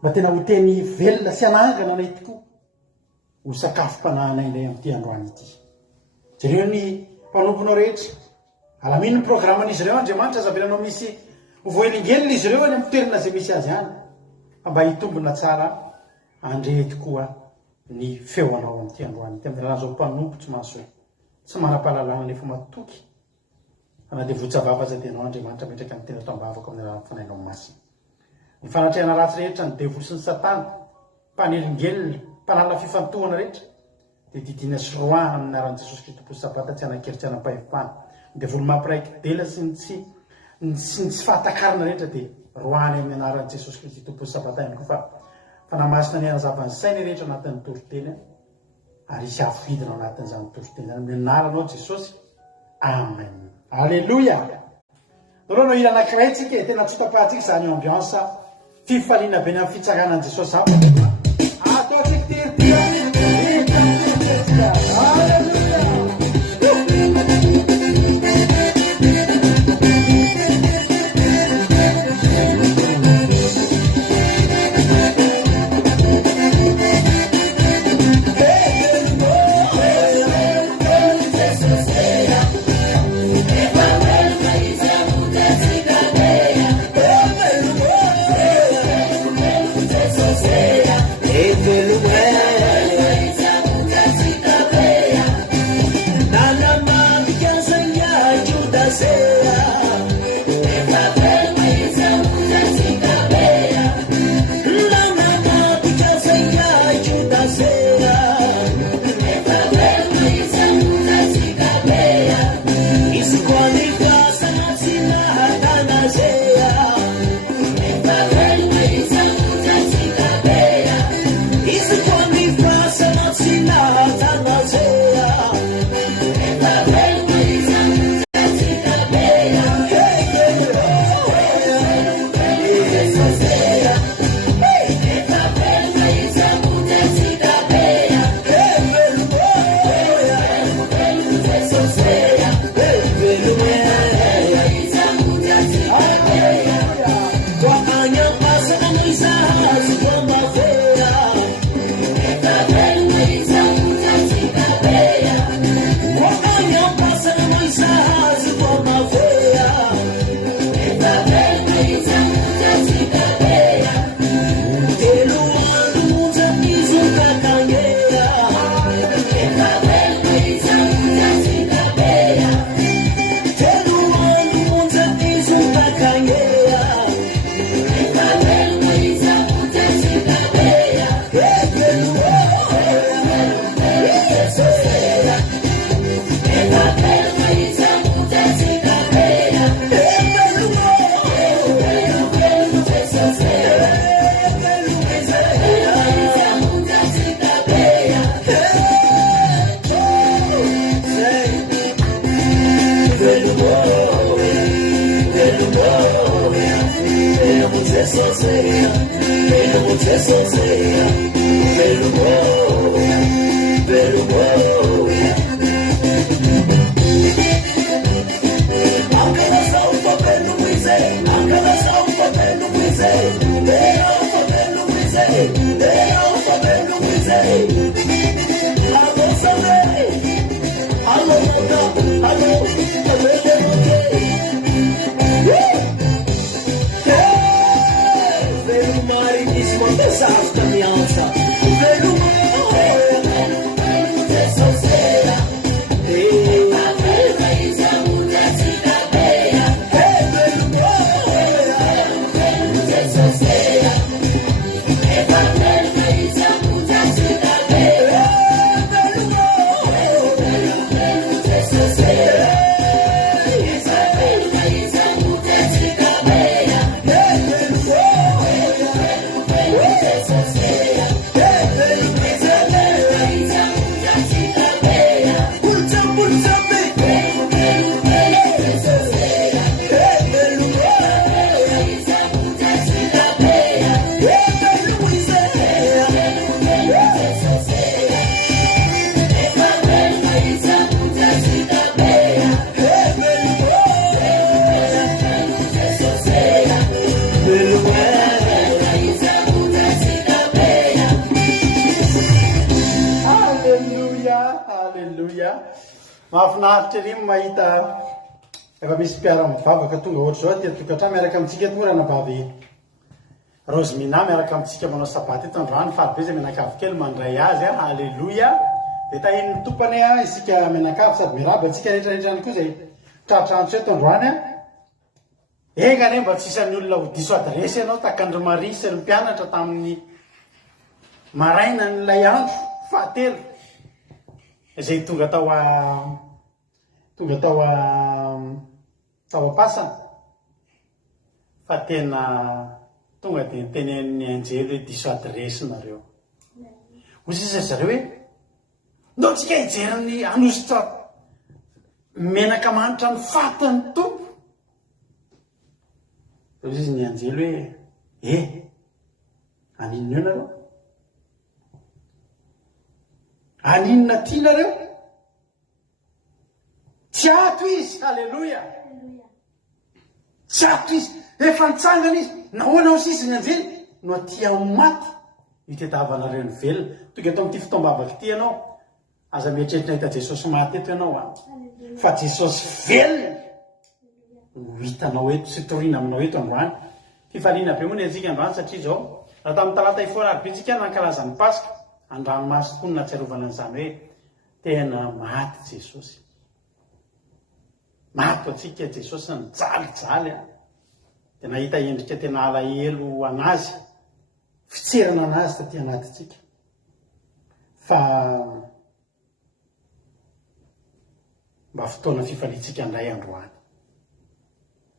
mba tena ho teny velona sy anangana anay tokoa ho sakafom-panahana ilay amin'ity androany ity. Jereo ny mpanomponao rehetra, alamino ny programan'izy ireo Andriamanitra, zavelanao misy voelingelina izy ireo any amin'ny toerana zay misy azy any, mba hitombona tsara andre tokoa ny feonao amin'ity androany ity, amin'ny raha zao mpanompo tsy mahasoa, tsy manam-pahalalana nefa matoky, ana dia votsavava zadianao Andriamanitra metraka amin'ny tena tambavako amin'ny raha fanainao masina. Ny fanatrehana ratsy rehetra, ny devoly sy ny satana, mpanelingelina, mpanala fifantohana rehetra, dia didina sy roahana amin'ny anaran'i Jesosy Kristy Tompo sy Sabata tsy anankeritry anam-pahefana. Ny devoly mampiraiky dela sy ny tsy fahatakarana rehetra dia roahany amin'ny anaran'i Jesosy Kristy Tompo sy Sabata ihany koa, fa namasina ny anazavany sainy rehetra anatin'ny toroteny, ary isy afidina anatin'izany toroteny amin'ny anaranao Jesosy. Amen. Alléluia. Nolo no ila anankiray tsika tena tsotapahatsika zany ambiansa fifaliana be ny amin'ny fitsaranan'i Jesosy zao. Atao Veru mari, this one, this after me answer. mahafinaritra ery mahita efa misy mpiara-mivavaka tonga ohatr' zao ty tokantrano miaraka amintsika torana vavy Rosemina miaraka amintsika manao sabaty eto androany fahabe zay menakavy kely mandray azy halleloia de tahin'ny tompany isika menakavy sady miraba atsika rehetrarehetrany koa zay tratrantso eto androany engane mba tsisan'ny olona ho diso adresy ianao takandro marisy ny mpianatra tamin'ny maraina nylay andro fahatelo zay tonga tao apasana fa tena tonga de nitenen'ny anjely hoe diso adresy nareo osisa zareo hoe no tsika hijeriny anositra menaka manitra ny fatany tompo izy ny anjely hoe aninona eo nareo aninona tia nareo tsy ato izy halleloia tsy ato izy efa nitsangana izy nahoana ao sisy ny anjely no atia maty itetavanareo ny velona tonga eto am'ty fitombavaka ty ianao aza mieritreritra hita Jesosy maty eto ianao fa Jesosy velona no hitanao eto sy toriana aminao eto androany fifaliana be moa ny antsika androany satria zao raha tamin'ny talata ifoararobentsika nankalazan'ny paska andranomasy tokoa no natsiarovana an'izany hoe tena maty Jesosy maty atsika Jesosy nijalijaly de nahita endrika tena alahelo anazy fitserana anazy taty anatytsika fa mba fotoana fifalitsika andray androany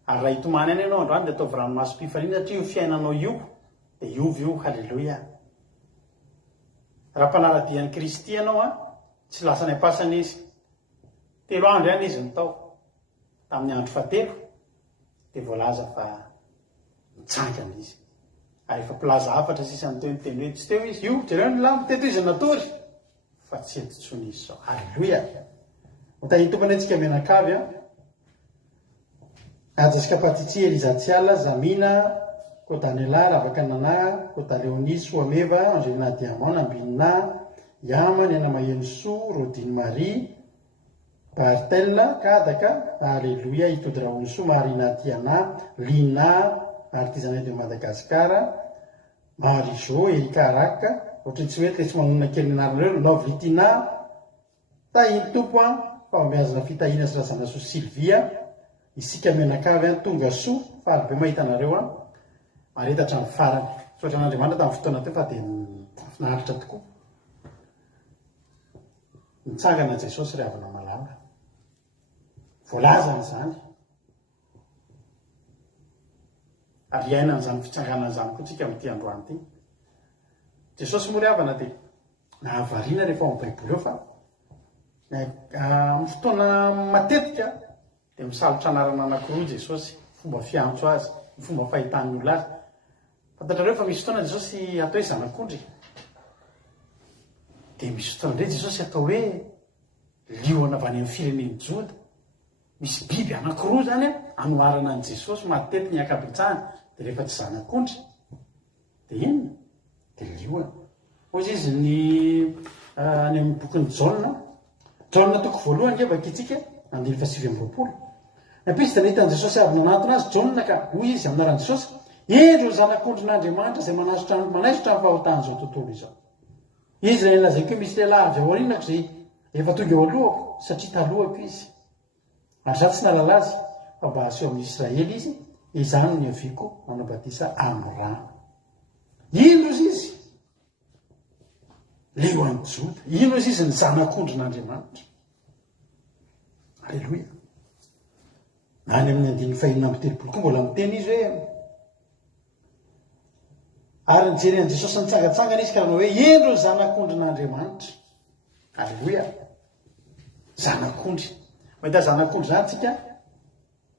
ary raha hitomany any ianao androany de ataovy ranomasom-pifaliana satria io fiainanao io de iovy io halleloia raha mpanaradian'ny Kristy ianao tsy lasany apasana izy 3 andro ihany izy nitao tamin'ny andro fahatelo de voalaza fa mitsangana izy ary efa mpilaza afatra sisany teo nyteny hoe tsy teo izy io jereo ny lampo teto izy natory fa tsy etotsony izy zao halleloia motahitompany antsika menakavy ajasika patitsi Elizatsiala Zamina Kotanela Ravakanana Kotaleonis Soameva Angelina Diamant Nambinina Yama Nena Mayenso Rodine Marie Bartella Kadaka Alléluia Itodraonso Marina Tiana Lina Artisanat de Madagascar Marijo Erika Araka ohatry tsy hoe tsy manona kely anareo Novlitina tahiny tompo fahombiazana fitahina sy razana so Sylvia isika menakavy tonga soa fa aly be mahita anareo maretatra amin'ny farany sotra an'Andriamanitra tamin'ny fotoana teo fa de finaritra tokoa nitsangana Jesosy ry havana malala voalazana zany ary iainana zany fitsanganana zany koa tsika amin'ity androany ty Jesosy moa ry havana de nahavariana rehefa ao amin'ny baiboly eo fa amin'ny fotoana matetika de misalotra anarana anankiroa Jesosy fomba fiantso azy ny fomba fahitany olona azy fantatrareo fa misy fotoana Jesosy atao hoe zanak'ondry de misy fotoana ndray Jesosy atao hoe lioana avy any amin'ny fireneny Joda misy biby anankiroa zany anoharana an' Jesosy matety ny akabetsahana de rehefa tsy zanak'ondry de inona de lioana ozy izy ny any amin'ny bokin'ny Jaona toko voalohany ngevaka itsika 9:7 napisy de nahitan'i Jesosy avy nanatona azy Jaona ka hoy izy aminaran'i Jesosy endro zanak'ondrin'Andriamanitra zay manaisotra ny fahotany zao tontolo izao izy raha ilazaiko hoe misy lehilahy avy ao aorinako zay efa tonga eo alohako satria talohako izy ary za tsy nalala azy fa mba aseho amin'ny Israely izy izany ny aviako manabatisa amin'ny rano ino izy leo any Joda ino izy ny zanak'ondrin'Andriamanitra halleloia any amin'ny 9:7 koa mbola miteny izy hoe ary nijery an' Jesosy nitsangatsangana izy ka nanao hoe endro ny zanak'ondrin'Andriamanitra halleloia zanak'ondry mahita zanak'ondry zany tsika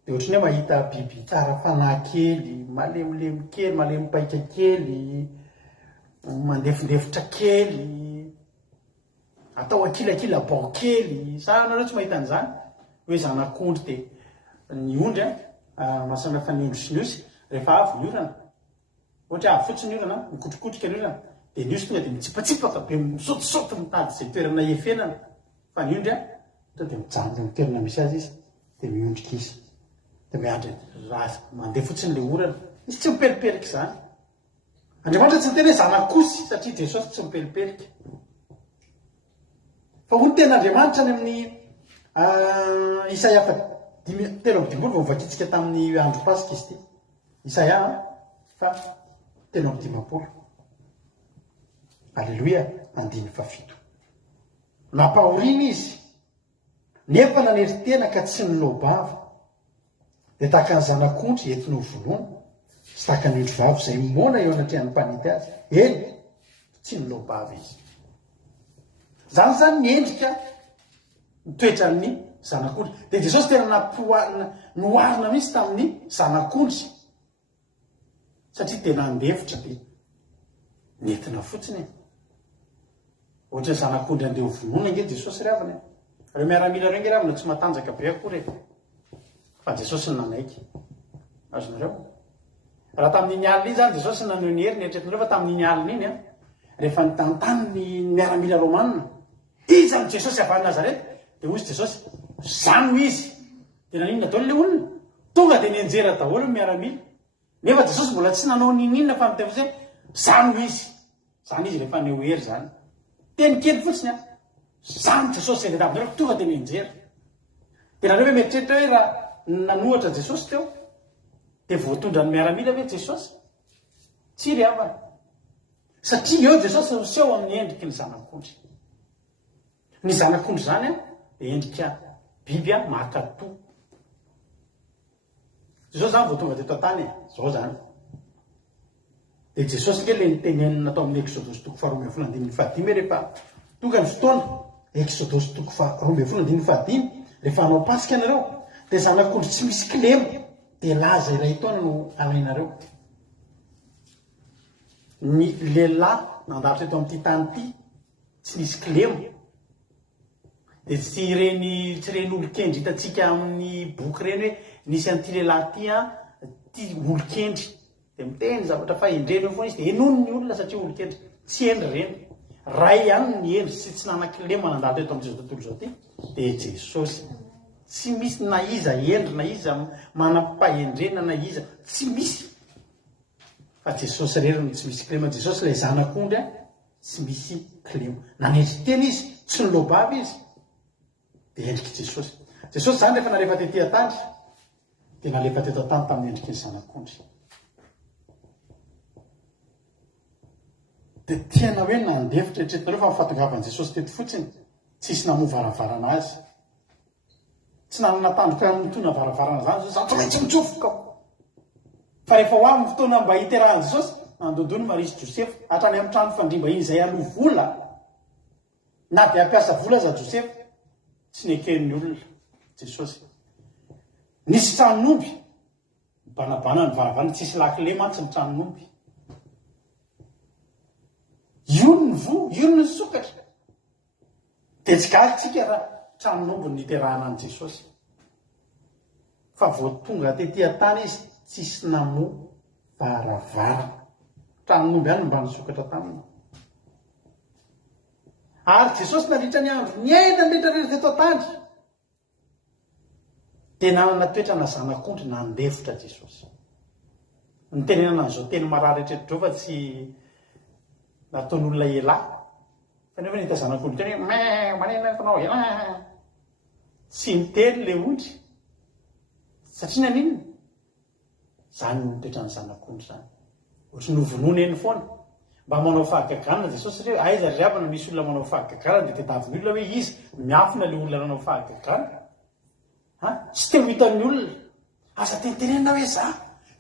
de ohatrany hoe mahita biby tsara fanahy kely malemilemy kely malemipaika kely mandefindefitra kely atao akilakila bao kely sa nareo tsy mahita an'izany hoe zanak'ondry de ny ondry mahasamihafa ny ondry sy ny osy rehefa avy ny orana ohatra avy fotsiny orana mikotrokotroka ny orana de ny osy tonga de mitsipatsipaka be misotisoty mitady zay toerana efenana fa ny ondry de mijanona ny toerana misy azy izy de miondrika izy de miandry raha mandeha fotsiny le orana izy tsy mipelipelika zany. Andriamanitra tsy tena hoe zanak'osy satria Jesosy tsy mipelipelika fa ho ten'Andriamanitra any amin'ny Isaia 3:10 vao mivakitsika tamin'ny andro pasika izy ty Isaia 3:10. Alleluia. 7. Napahorina izy nefa nanery tena ka tsy nilobava de tahaka ny zanak'ondry entiny ho vonoana sy tahaka ny ondry vavy izay mona eo anatrehan'ny mpanety azy. Eny tsy nilobava izy zany ny endrika mitoetra amin'ny zanak'ondry. De Jesosy tena noharina mihitsy tamin'ny zanak'ondry satria tena andefitra be nentina fotsiny. Ohatra ny zanak'ondry andeha ho vonoana inge Jesosy ry havana. Reo miaramila reo nge ry havana tsy matanjaka be akory fa Jesosy nanaiky. Azonareo raha tamin'iny alina iny zany Jesosy naneho ny hery eritreretinareo fa tamin'iny alina iny rehefa nitantany ny miaramila romanina iza ny Jesosy avy any Nazareta de hozy Jesosy zany izy de naninona daholo le olona tonga de nianjera daholo ny miaramila nefa Jesosy mbola tsy nanao ninona fa miteny fotsiny zany izy rehefa neo hery zany teny kely fotsiny zany Jesosy zay avinareo tonga de nianjera. De nareo hoe mieritreritra hoe raha nanohatra Jesosy teo de voatondra ny miaramila hoe Jesosy tsy ry havana satria eo Jesosy noseho amin'ny endriky ny zanak'ondry. Ny zanak'ondry zany de endrika biby maka-to. Jesosy zany vao tonga teto an-tany zao zany de Jesosy nge le nitenenina natao amin'ny Exodosy 2:15 rehefa tonga ny fotoana Exodosy 2:15 rehefa hanao pasika nareo de zanak'ondry tsy misy kilemo de laza iray taona no alainareo. Ny lehilahy nandavitra eto amin'ity tany ity tsy misy kilemo de tsy reny olon-kendry hitatsika amin'ny boky reny hoe nisy an'ity lehilahy ty olon-kendry de miteny zavatra fa endreny eo foana izy de enony ny olona satria olon-kendry tsy endry reny ray ihany ny endry tsy nanan-kilemo nandavitra eto amin'izao tontolo zao ty de Jesosy. Tsy misy na iza endry na iza manam-pahendrena na iza tsy misy fa Jesosy rery no tsy misy kilemo. Jesosy ilay zanak'ondry tsy misy kilemo nanendry tena izy tsy nilobava izy de endriky Jesosy. Jesosy zany rehefa narefa tetỳ an-tany de nalefa teto an-tany tamin'ny endriky ny zanak'ondry de tena hoe nandefitra eritreretinareo fa mifatongavan'i Jesosy teto fotsiny tsisy namovaravarana azy tsy nanana tandroka mitona varavarana zany zany tsy maintsy mitsofoka fa rehefa ho amin'ny fotoana mba hiterahan'i Jesosy nandondony Maria sy Josefo hatrany amin'ny trano fandrimba iny izay aloha vola na de hampiasa vola aza Josefo tsy neken'ny olona Jesosy. Nisy tranon'omby banabana ny varavarana tsisy lakile mantsy ny tranon'omby io ny sokatra de tsy gatsika raha tranon'omby ny niterahana an' Jesosy fa vao tonga tetỳ an-tany izy tsisy namo varavarana tranon'omby ihany mba nisokatra taminy ary Jesosy nandritra ny andro ny enda nrehetrarehetra teto an-tany de nanana toetra na zanak'ondry nandefitra Jesosy. Ny tenenana an'izao teny marary rehetrarehetra fa tsy nataon'olona elahy fa nefa nahita zanak'ondry teny hoe manena fanao elahy tsy miteny le ondry satria naninona zany ny toetra ny zanak'ondry zany ohatry novonoana eny foana mba manao fahagaganana Jesosy satria aiza ry havana misy olona manao fahagaganana de tedaviny olona hoe izy miafina le olona nanao fahagaganana tsy teo hitan'ny olona aza tentenena hoe za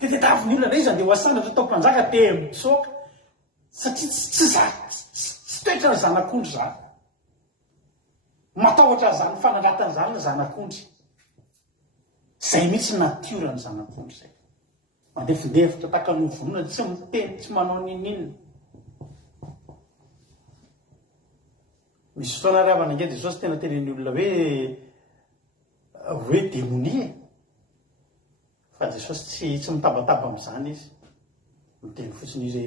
de tedaviny olona izy andeha hoasandra tao mpanjaka te mitsoka satria tsy toetra ny zanak'ondry zany matahotra zany fanangatany zany ny zanak'ondry zay mihitsy natiora ny zanak'ondry zay mandefindefitra taka novonoana tsy miteny tsy manao ninina. Misy fotoana ry havana nge Jesosy tena tenen'ny olona hoe demonia fa Jesosy tsy mitabataba amin'izany izy miteny fotsiny izy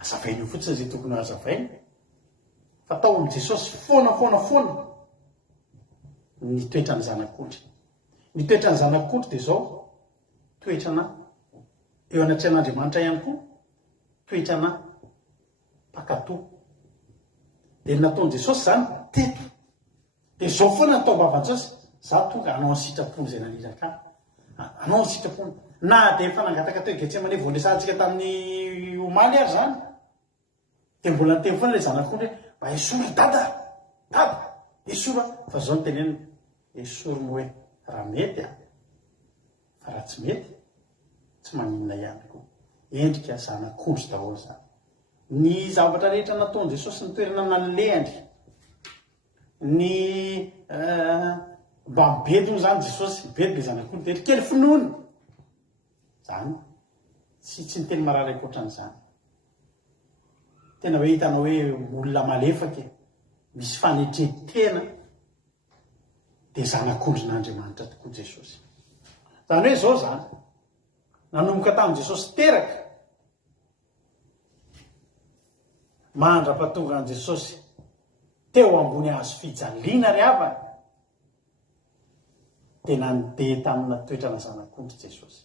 azavainy fotsiny zay tokony hazavainy fa tao amin'i Jesosy foana ny toetra ny zanak'ondry. Ny toetra ny zanak'ondry dia zao toetrana eo anatrehan'Andriamanitra ihany koa toetrana mpakatò. Dia nataon'i Jesosy zany teto. Dia zao foana natao bavan-Jesosy, za tonga anao ny sitrapony izay naniraka anao ny sitrapony. Na dia efa nangataka teo Getsemane voanesantsika tamin'ny omaly ary zany. Dia mbola niteny foana ilay zanak'ondry hoe mba esory dada, esory fa zao ny tenenina esory mo hoe raha mety fa raha tsy mety tsy maninona ihany koa. Endrika zanak'ondry daholo zany. Ny zavatra rehetra nataon'i Jesosy ny toerana nanlehany ny mba mibedony zany Jesosy, mibedy le zanak'ondry dia kely finoany zany tsy ny teny marary akoatran'izany. Tena hoe hitanao hoe olona malefaka misy fanetretena dia zanak'ondrin'Andriamanitra tokoa Jesosy. Zany hoe zao zany nanomboka tamin'i Jesosy teraka mandra-pahatonga an' Jesosy teo ambony hazo fijaliana ry havana dia nandeha tamina toetrana zanak'ondry Jesosy.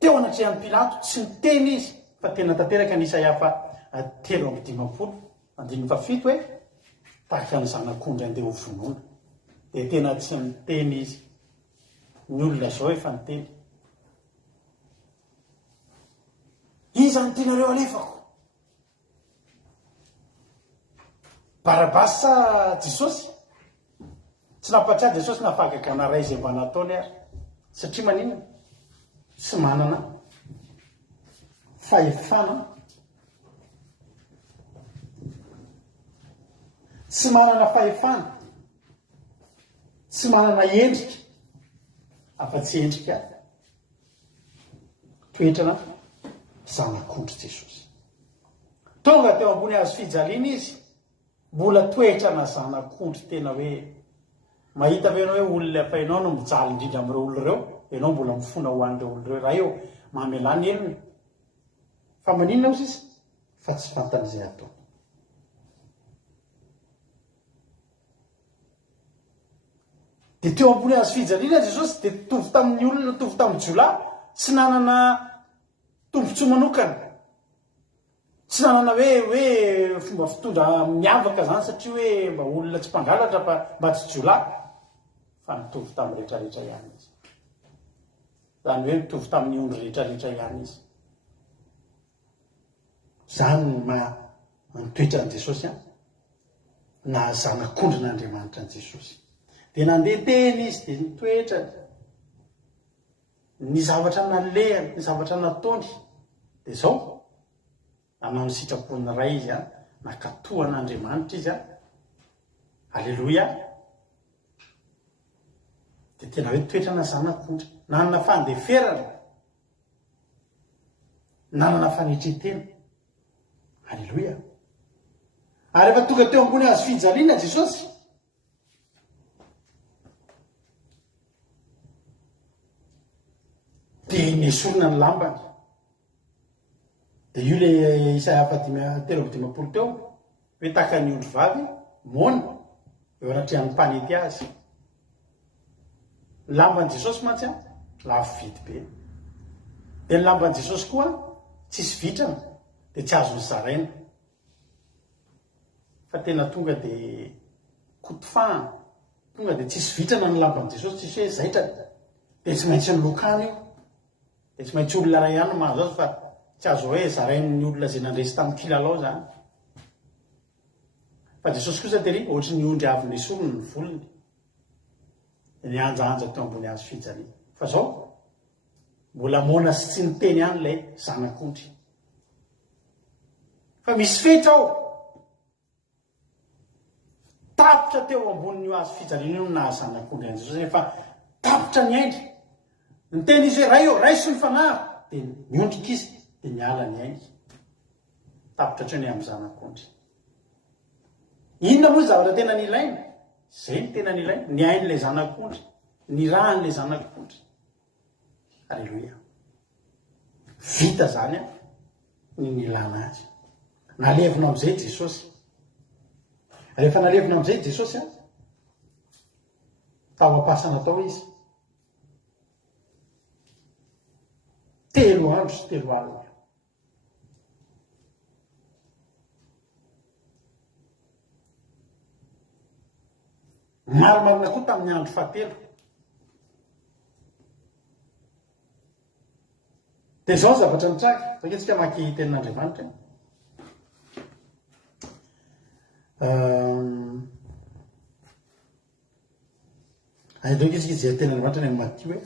Teo anatrehan'i Pilato tsy niteny izy fa tena tanteraka ny Isaia 3:17 hoe tahaka ny zanak'ondry andeha ho vonoina. Dia tena tsy niteny izy. Ny olona zao efa niteny. Iza ny tianareo alefako? Barabasy sa Jesosy? Tsy nampatsiahy Jesosy nafagaka naray izay mba nataony ary. Satria maninona? Tsy manana fahefana, tsy manana fahefana, tsy manana endrika afa-tsy endrika toetrana zanak'ondry Jesosy. Tonga teo ambony hazo fijaliana izy, mbola toetrana zanak'ondry tena hoe mahita avy ianao hoe olona fa ianao no mijaly indrindra amin'ireo olona ireo, ianao mbola mifona ho an'ireo olona ireo, raha eo mamelany elony. Fa maninona ozy izy? Fa tsy fantan'izay atao. Dia teo ambony hazo fijaliana Jesosy dia tovy tamin'ny olona, tovy tamin'ny jiolahy, tsy nanana tombotsoa manokana. Tsy nanana hoe fomba fitondra miavaka zany satria hoe mba olona tsy mpangalatra fa mba tsy jiolahy, fa nitovy tamin'ny rehetrarehetra ihany izy. Zany hoe nitovy tamin'ny ondry rehetrarehetra ihany izy. Zany mitoetra an' Jesosy na zanak'ondrin'Andriamanitra an' Jesosy. Dia nandeha teny izy dia nitoetra ny zavatra nalehany, ny zavatra nataony. Dia zao nanao ny sitrapony ray izy nakatohan'Andriamanitra izy Alleloia. Dia tena hoe toetrana zanak'ondry, nanana fandeferana, nanana fanetretena. Alleloia. Ary efa tonga teo ambony hazo fijaliana Jesosy, dia nesorina ny lambany. Dia io le Isaia 3:17 teo hoe tahaka ny ondry vavy mona eo anatrehan'ny mpanety azy. Ny lamban'i Jesosy mantsy lafo vidy be. Dia ny lamban'i Jesosy koa tsisy vitrana dia tsy azo nizaraina. Fa tena tonga dia kotofahana, tonga dia tsisy vitrana ny lamban'i Jesosy, tsisy hoe zaitra. Dia tsy maintsy ny lokana io. Dia tsy maintsy olona ray ihany mahazo azy fa tsy azo hoe zarain'ny olona izay nandresy tamin'ny kilalao zany. Fa Jesosy kosa tery ohatry ny ondry avy nesoriny ny volony, ny anjaanja teo ambony hazo fijaliana. Fa zao mbola mona sy tsy niteny ihany ilay zanak'ondry. Fa misy fetra ao, tapitra teo ambonin'io hazo fijaliana io na zanak'ondry an' Jesosy, fa tapitra ny aindry. Ny teny izy hoe ray eo, ray sy ny fanahy, dia miondrika izy dia miala ny ainy. Tapitra hatrany amin'ny zanak'ondry. Inona moa zavatra tena nilaina? Izay ny tena nilaina, ny ain'ilay zanak'ondry, ny rahan'ilay zanak'ondry. Alleloia. Vita zany ny nilana azy. Nalevina amin'izay Jesosy. Rehefa nalevina amin'izay Jesosy tao am-pasana tao izy 3 andro sy 3 alina. Maromarina koa tamin'ny andro fahatelo. Dia izao zavatra mitraka saketsika maky tenin'Andriamanitra. Aindreo isika izay tenin'Andriamanitra any amin'ny Matio hoe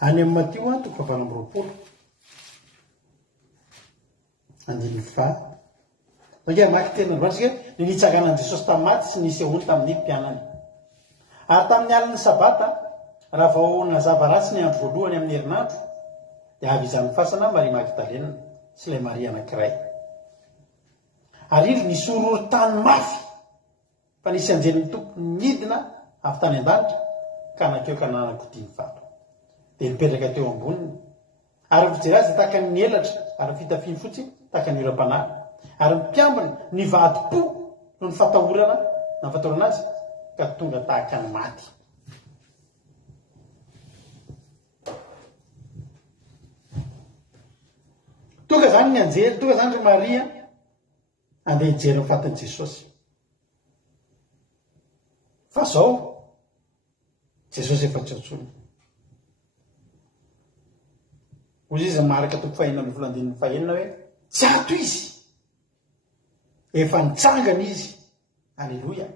any amin'ny Matio a 7:20 andininy fa sakea maky tenin'Andriamanitra hoe ny nitsaganan Jesosy tamin'ny maty sy nisy olo tamin'ny mpianany. Ary tamin'ny alin'ny sabata raha vao nazava ratsy ny andro voalohany amin'ny herinandro dia avy izany fasana Maria Magdalena sy ilay Maria anankiray. Ary izy nisy horohoro-tany mafy fa nisy anjelin'ny tompony nidina avy tany an-danitra ka nakeo ka nanakodiany vato dia nipetraka teo amboniny. Ary ny fijery azy tahaka ny elatra ary fitafiny fotsiny tahaka ny oram-panahy ary mpiambina ny vadi-po no ny fatahorana na fatorana azy ka tonga tahaka ny maty. Tonga zany ny anjely, tonga zany ry Maria andeha hijery ny fatin'i Jesosy. Fa zao Jesosy efa tsy antsony. Hoy izy marika toko 4:14 hoe tsy ato izy, efa nitsangana izy. Alleloia.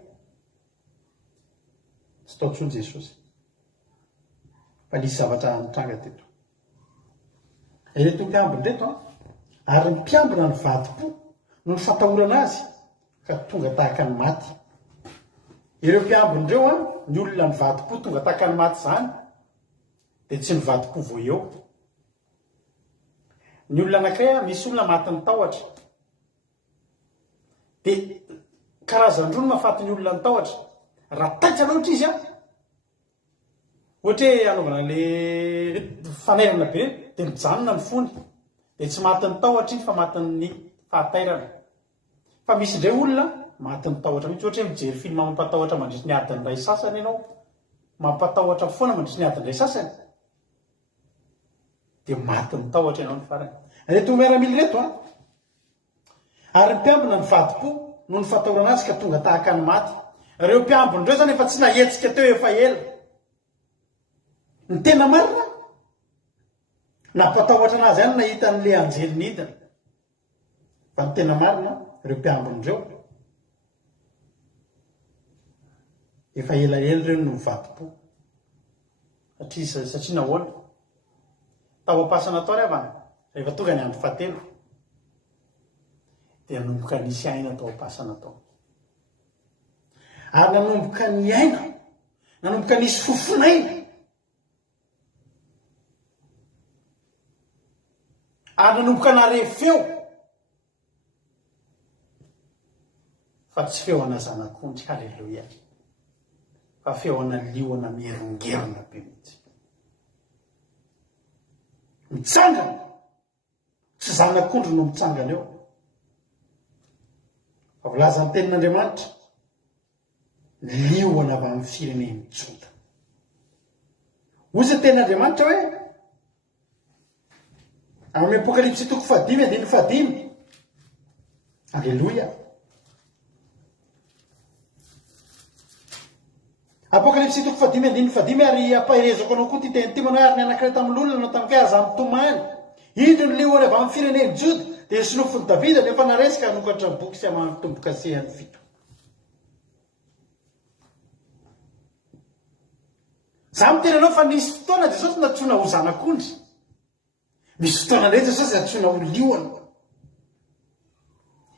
Tsy tao tsony Jesosy fa nisy zavatra nitranga teto. Ireto mpiambina reto ary ny mpiambina ny vadi-po no ny fatahorana azy ka tonga tahaka ny maty. Ireo mpiambina ireo ny olona ny vadi-po tonga tahaka ny maty zany dia tsy ny vadi-po vo eo. Ny olona anankiray misy olona maty ny tahotra dia karazan-drono mahafaty ny olona ny tahotra raha taitra loatra izy ohatra hoe anaovana le fanairana be dia mijanona ny fony dia tsy maty ny tahotra izy fa maty ny fahatairana. Fa misy indray olona maty ny tahotra mihitsy, ohatra hoe mijery film mampatahotra mandritra ny adiny ray sasany ianao, mampatahotra foana mandritra ny adiny ray sasany dia maty ny tahotra ianao ny farany. Reto miaramila reto ary mpiambina ny vadi-po no ny fatahorana azy ka tonga tahaka ny maty. Ireo mpiambina ireo zany efa tsy nahetsika teo efa ela. Ny tena marina nampatahotra anazy ihany nahita n'le anjely nidina. Fa ny tena marina ireo mpiambina ireo efa elaela ireo no vadi-po. Satria nahoana tao am-pasana tao ry avana rehefa tonga ny andro fahatelo dia nanomboka nisy aina tao am-pasana tao. Ary nanomboka ny aina, nanomboka nisy fofonaina. Ary nanomboka nare feo fa tsy feo ana zanak'ondry. Halleloia. Fa feo ana liona mierongerona be mihitsy. Mitsangana tsy zanak'ondry no mitsangana eo. Fa volazan'ny tenin'Andriamanitra liona avy amin'ny fireneny Joda. Ozy tenin'Andriamanitra hoe amin'ny Apokalipsy 5:15. Alleloia. Apokalipsy 5:15 ary ampahirezako anao koa ty teny ty manao ary ny anankiray tamin'ny olona no tamin'n'kay aza mitomany hidro ny liona avy amin'ny fireneny Joda dia sinofiny Davida nefa naresika hanokatra ny boky sy hamanitombo-kasehany fito. Za miteny anao fa nisy fotoana Jesosy natsoina ho zanak'ondry. Misy fotoana indray Jesosy natsoina ho liona.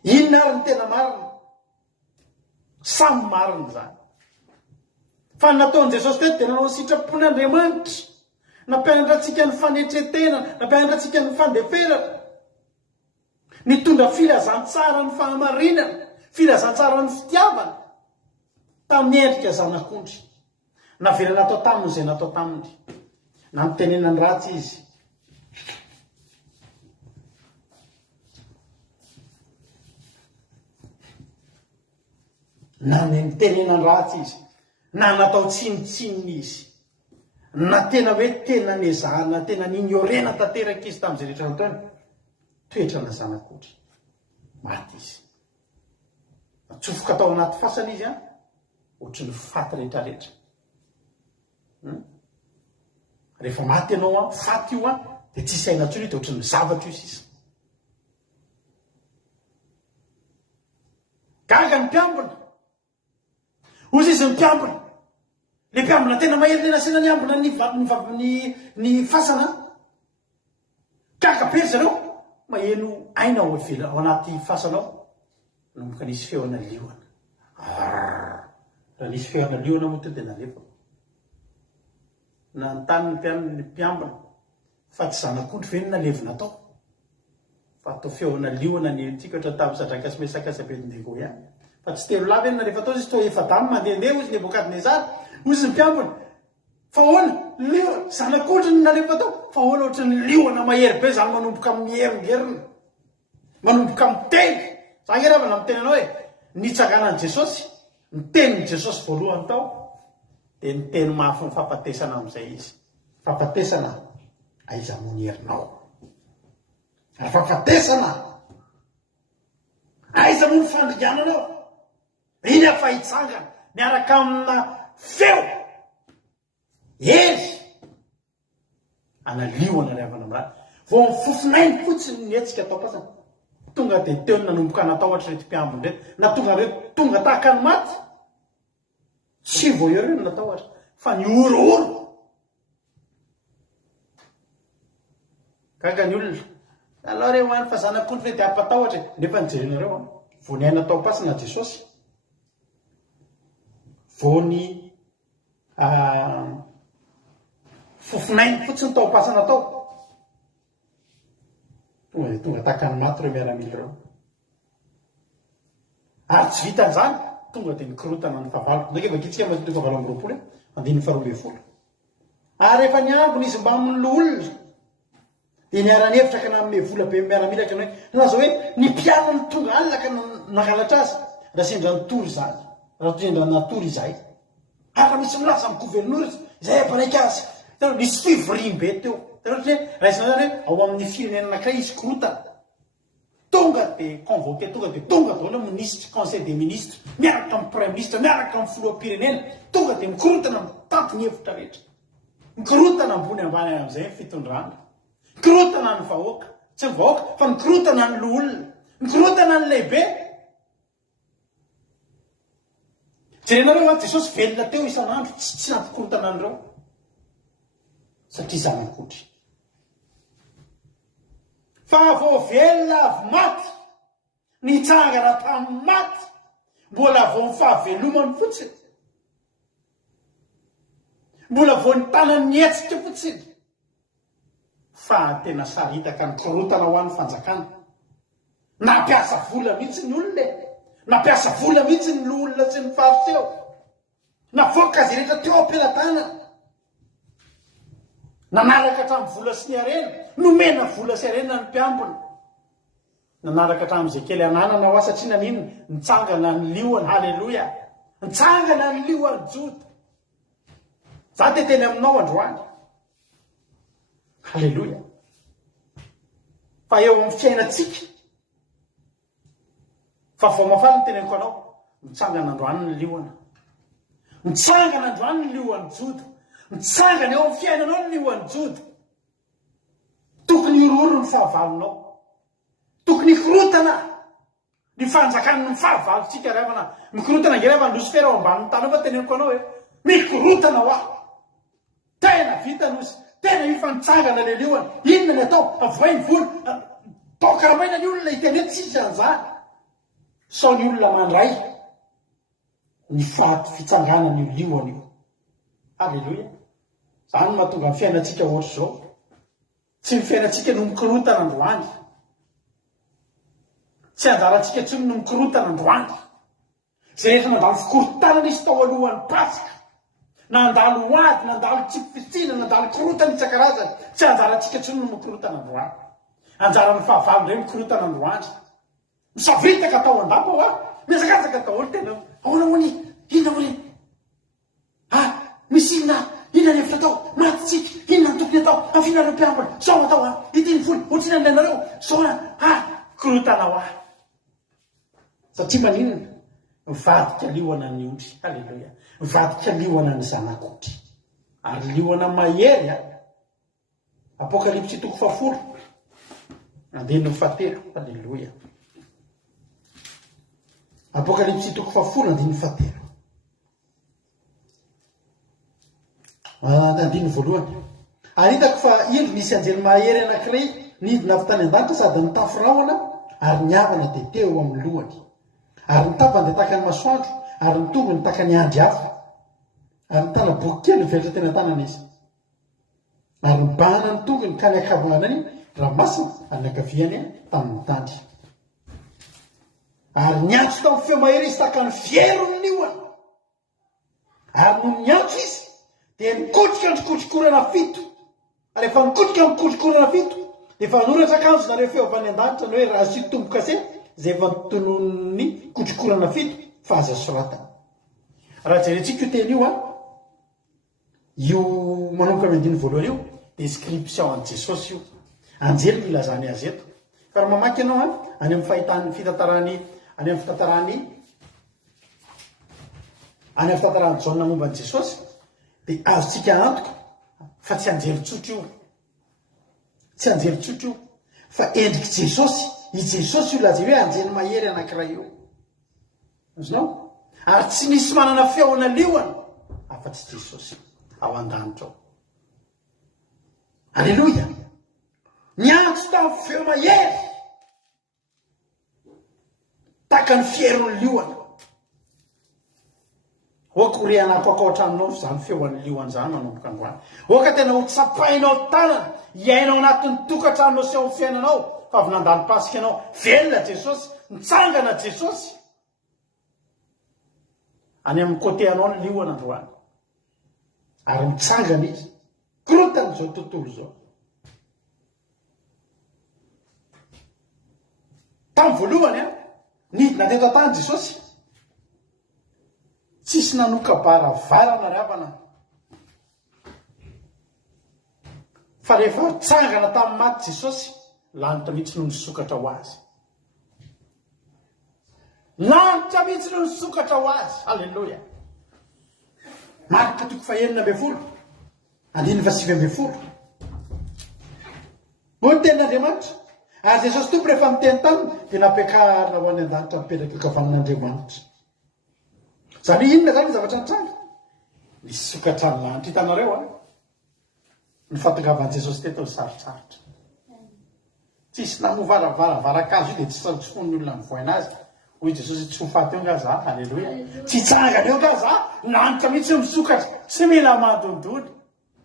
Inona ary ny tena marina? Samy marina zany. Fa nataon'i Jesosy teto dia nanao ny sitrapon'Andriamanitra, nampianatra antsika ny fanetretena, nampianatra antsika ny fandeferana, nitondra filazantsara ny fahamarinana, filazantsara ny fitiavana tamin'ny endrika zanak'ondry. Navelana natao taminy izay natao taminy, na mitenenany ratsy izy. Na mitenenany ratsy izy, na natao tsinitsininy izy, na tena hoe tena nezahana tena nignorena tanteraka izy tamin'izay rehetra nataony, toetra na zanak'otry maty izy. Atsofoka tao anaty fasana izy ohatry ny faty rehetrarehetra. Rehefa maty ianao faty io dia tsy saina ntsony dia ohatry ny zavatra io sisa. Gaga ny mpiambina, ozy izy ny mpiambina, le mpiambina tena mahery nasina ny ambina ny fasana. Gaga be zareo maheno aina ao ivela ao anaty fasanao, nomboka nisy feona liona. Raha nisy feona liona moa teo dia nalefa. Na nytany ny mpiambina fa tsy zanak'ondry ve ny nalevina tao, fa atao feona liona ny tikatra tamin'ny Sadrakasy Mesakasy Abednego ihany. Fa tsy telo lava eny na rehefa tao izy toa efadamy mandehandeha ozy Nebokadnezara, ozy ny mpiambina. Fa hoana liona zanak'ondry ny nalefa tao, fa hoana ohatra ny liona mahery be zany manomboka amin'ny heringerina, manomboka amin'ny teny. Zany ravana miteny anao hoe nitsanganan'i Jesosy, ny tenin'i Jesosy voalohany tao dia ny teny mafy ny fampatesana amin'izay izy. Fampatesana aiza mony herinao, fampatesana aiza mony fandrigananao, iny afa hitsangana miaraka amina feo ery analioana ry havana miraty. Vao mifofinainy fotsiny ny hetsika atao pasana, tonga dia teo nanomboka natahotra reto mpiambina reto, na tonga tahaka ny maty, tsy vao eo reo natahotra fa ny orooro. Gaga ny olona aloha reo any fa zanak'ondry re dia ampatahotra, nefa nijerenareo vao ny aina tao pasina Jesosy, vao ny fofinainy fotsiny tao pasana tao, tonga tahaka ny maty reo miaramila reo. Ary tsy vitan'izany tonga dia nikorotana ny fahavaloko. Ndraiky vakitsika maty fahavalo amby roapolo andiny faharoa ambin'ny folo. Ary rehefa niambina izy mba amin'ny olona dia niara-ny hevitra ka namme vola be miaramila ka hoe naza hoe ny mpiano ny tonga alina ka nangalatra azy raha sendra nitory izany, raha sendra natory izay. Ary raha misy milaza amin'ny gouverneur izay apanaika azy, nisy fivoriam-be teo. Raha izany zany hoe ao amin'ny firenena anankiray izy korotana, tonga dia convoqué, tonga dia tonga daholo ministre, conseil des ministres, miaraka amin'ny premier ministre, miaraka amin'ny filoham-pirenena, tonga dia mikorotana mitapy ny hevitra rehetra, mikorotana ambony ambany amin'izay fitondrana, mikorotana ny vahoaka, tsy ny vahoaka fa mikorotana ny loolona, mikorotana ny lehibe. Jerenareo Jesosy velona teo isan'andro, tsy nampikorotana an'ireo satria zanak'ondry. Fa vao velona avy maty, nitsangana tamin'ny maty, mbola vao ny fahavelomany fotsiny, mbola vao ny tanany hetsika fotsiny, fa tena saritaka ny korotana ho an'ny fanjakana. Nampiasa vola mihitsy ny olona, nampiasa vola mihitsy ny olona sy ny fariseo, navoaka azy rehetra teo am-pelatana, nanaraka hatramin'ny vola sy ny arena, nomena vola sy arena ny mpiambina, nanaraka hatramin'izay kely ananana ho satria nanino nitsangana ny lioany. Halleloja, nitsangana ny lioany Joda. Za te teny aminao androany, halleloja. Fa eo amin'ny fiainantsika, fa vao mafana ny teneniko anao, mitsangana androany ny lioana, mitsangana androany ny lioany Joda, mitsangana eo amin'ny fiainanao ny lioany Joda. Tokony iroro ny fahavalonao, tokony korotana ny fanjakany ny fahavalontsika ravana, mikorotana ngerava ny Lucifer ao ambanin'ny tany fa teneniko anao hoe mikorotana ho aho, tena vita nosy, tena mifanitsangana le lioany. Inona ny atao? Avoiny vola, tokaramaina ny olona hiteny tsisy an'izany. Sao ny olona mandray ny faty fitsangana ny lioany io. Halleloja. Zany no mahatonga ny fiainantsika ohatry zao. Tsy ny fiainantsika no mikorotana androany, tsy anjarantsika tsy no mikorotana androany. Zay rehetra nandalo fikorotana nisy tao alohan'ny Pasika, nandalo ady, nandalo tsipifitsina, nandalo korotana isan-karazany, tsy anjarantsika tsy no mikorotana androany. Anjaran'ny fahavalon iray mikorotana androany. Misavritaka tao an-dapa ho miazakazaka tao tena ahoana mony, inona mony. finareo mpiambana sao atao a itiny foly otrina anlenareo saona korotana ho ahy satria maninona mivadika lioana ny ondry halleloia mivadika lioana ny zanak'ondry ary lioana mahery a apokalipsy 10 andeny fatelo halleloia apokalipsy 10 andeny fatelo andiny voalohany ary hitako fa indro nisy anjely mahery anankiray nidina avy tany an-danitra sady nitafiraona ary niavana dia teo amin'ny lohany ary nitapany dia taka ny masoandro ary nitongony taka ny andry hafa ary nitana boky kely mivelatra tena tanana izy ary nibahana ny tongony ka ny akavanany raha masina ary nakaviany tamin'ny tandry ary niantso tamin'ny feo mahery izy taka ny fierony lioana ary no niantso izy dia mikotrika nykotrokorana fito ary efa mikotrika nykotrokorana fito dia efa noratra akanjo nareo feo avy any an-danitra ny hoe raha sy tomboka se zay efa nitonon'ny kotrokorana fito fa aza soratana raha jerentsika io teny io a io manomboka amy andiny voalohany io description an jesosy io anjely milazany azy eto fa raha mamaky ianao a any amin'ny fahitany fitantarany any amin'ny fitantarany jaona momba ny jesosy dia azotsika antoka fa tsy anjely tsotra io tsy anjely tsotra io fa endriky jesosy i jesosy io laza hoe anjely mahery anankiray io azonao ary tsy misy manana feona lioana afa-tsy jesosy ao an-danitra ao alleloia niantso tamin'ny feo mahery taka ny fierony lioana oka ho rehanako akaotranonao zany feoan'ny lioany zany manomboka androany oka tena ho tsapainao tanana iainao anatin'ny tokatranonao sy ao amin'ny fiainanao fa avy nandalo pasika anao velona jesosy nitsangana jesosy any amin'ny côté anao ny lioana androany ary mitsangana izy korotana zao tontolo zao tamin'ny voalohany a nidina teto an-tany jesosy tsisy nanoka baravarana ravana fa rehefa tsangana tamin'ny maty jesosy lanitra mihitsy no nisokatra ho azy lanitra mihitsy no nisokatra ho azy alleloia marika 9:20 9:20 moa tenin'andriamanitra ary jesosy tompo rehefa miteny taminy dia nampiakarina ho any an-danitra mipetraka eo kavanan'andriamanitra zany inona zany zavatra nitranga nisokatra ny lanitra hitanareo a ny fahatongavan'i jesosy teto ny sarotsarotra tsisy namovaravaravara-kazo io dia tsy fon'ny olona mivoaina azy hoy jesosy tsy ho faty eo nga za alleloia tsy tsangana eo nga za lanitra mihitsy eo misokatra tsy mila mandondony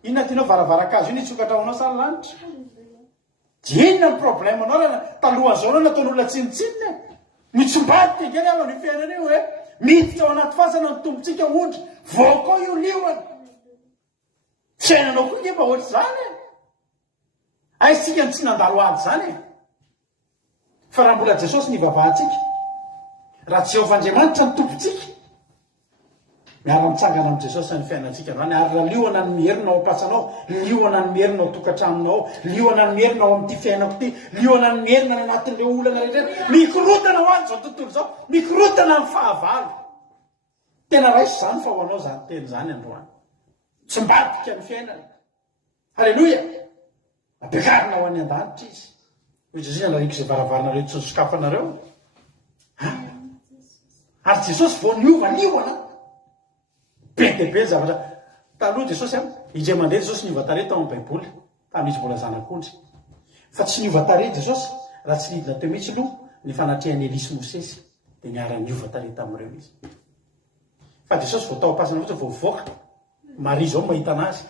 inona tianao varavara-kazo io nitsokatra honao sary lanitra dia inona ny problème anao raha talohan'izao anao nataon'olona tsinitsinina mitsombadika ngely ao ny fiainana io hoe miditra ao anaty fasana ny tombotsika ondry vao koa io lioana fiainanao koa ngefa ohatry zany aisika ny tsy nandalo ady zany fa raha mbola jesosy ny vavahantsika raha jehovah-andriamanitra ny tompontsika miara-mitsangana amin'ny jesosy ny fiainantsika zany ary raha lioana ny miherinao ampatsanao lioana ny miherinao tokantranonao lioana ny miherinao amin'ity fiainako ty lioana ny miherinao anatin'le olana rehetra mikorotana ho azy zao tontolo zao mikorotana amin'ny fahavalo tena raisy zany fa ho anao zany teny zany androany tsy mbadika ny fiainana halleloia ampiakarina ho any an-danitra izy hoe jesosy anariko izay varavaranareo tsy nisokafanareo ary jesosy vao niova lioana be dia be zavatra taloha jesosy a indray mandeha jesosy niova tare tao amin'ny baiboly tamin'izy mbola zanak'ondry fa tsy niova tare jesosy raha tsy nidina teo mihitsy aloha ny fanatrehan'ny elisy mosesy dia niara-niova tare tamin'ireo izy fa jesosy vao tao ampasana fotsy vao voaka maria zao mahita anazy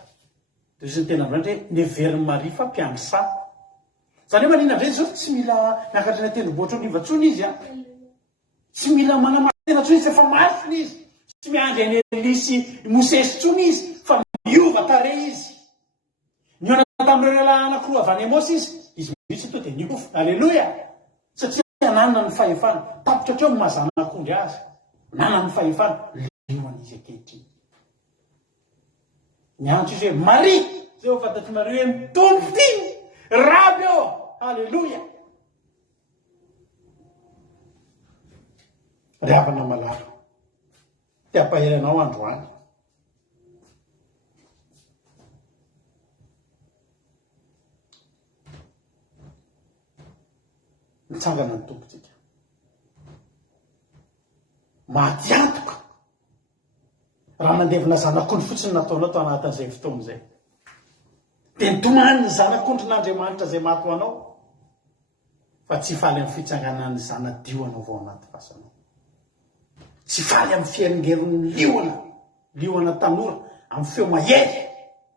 jesosy ny tena androany hoe neverin'ny maria fa mpiamsa zany hoe manina ndray jesosy tsy mila miakatra ny tendrombohatra niva tsony izy a tsy mila manamantena tsony izy efa marifina izy tsy miandry any elisy mosesy tsony izy fa miova tare izy niona tamin'ireo anankiroa avy any emosy izy mihitsy to dia niofa alleloia satria nanana ny fahefana tapitra hatreo mahazanak'ondry azy nanana ny fahefana lioan'izy akehitriny niantso izy hoe maria zay ho fantatrareo hoe mitombo ty raby eo. Alleloia. Ry havana malaro ty ampaheranao androany. Mitsangana ny tompontsika maty antoka raha mandevina zanak'ondry fotsiny nataonao tao anatin'izay fotoana izay, dia nitomany ny zanak'ondrin'Andriamanitra izay maty ho anao, fa tsy faly amin'ny fitsanganan'ny zanadioanao vao anaty fasanao, tsy faly amin'ny fiangeron'ny liona tanora amin'ny feo mahery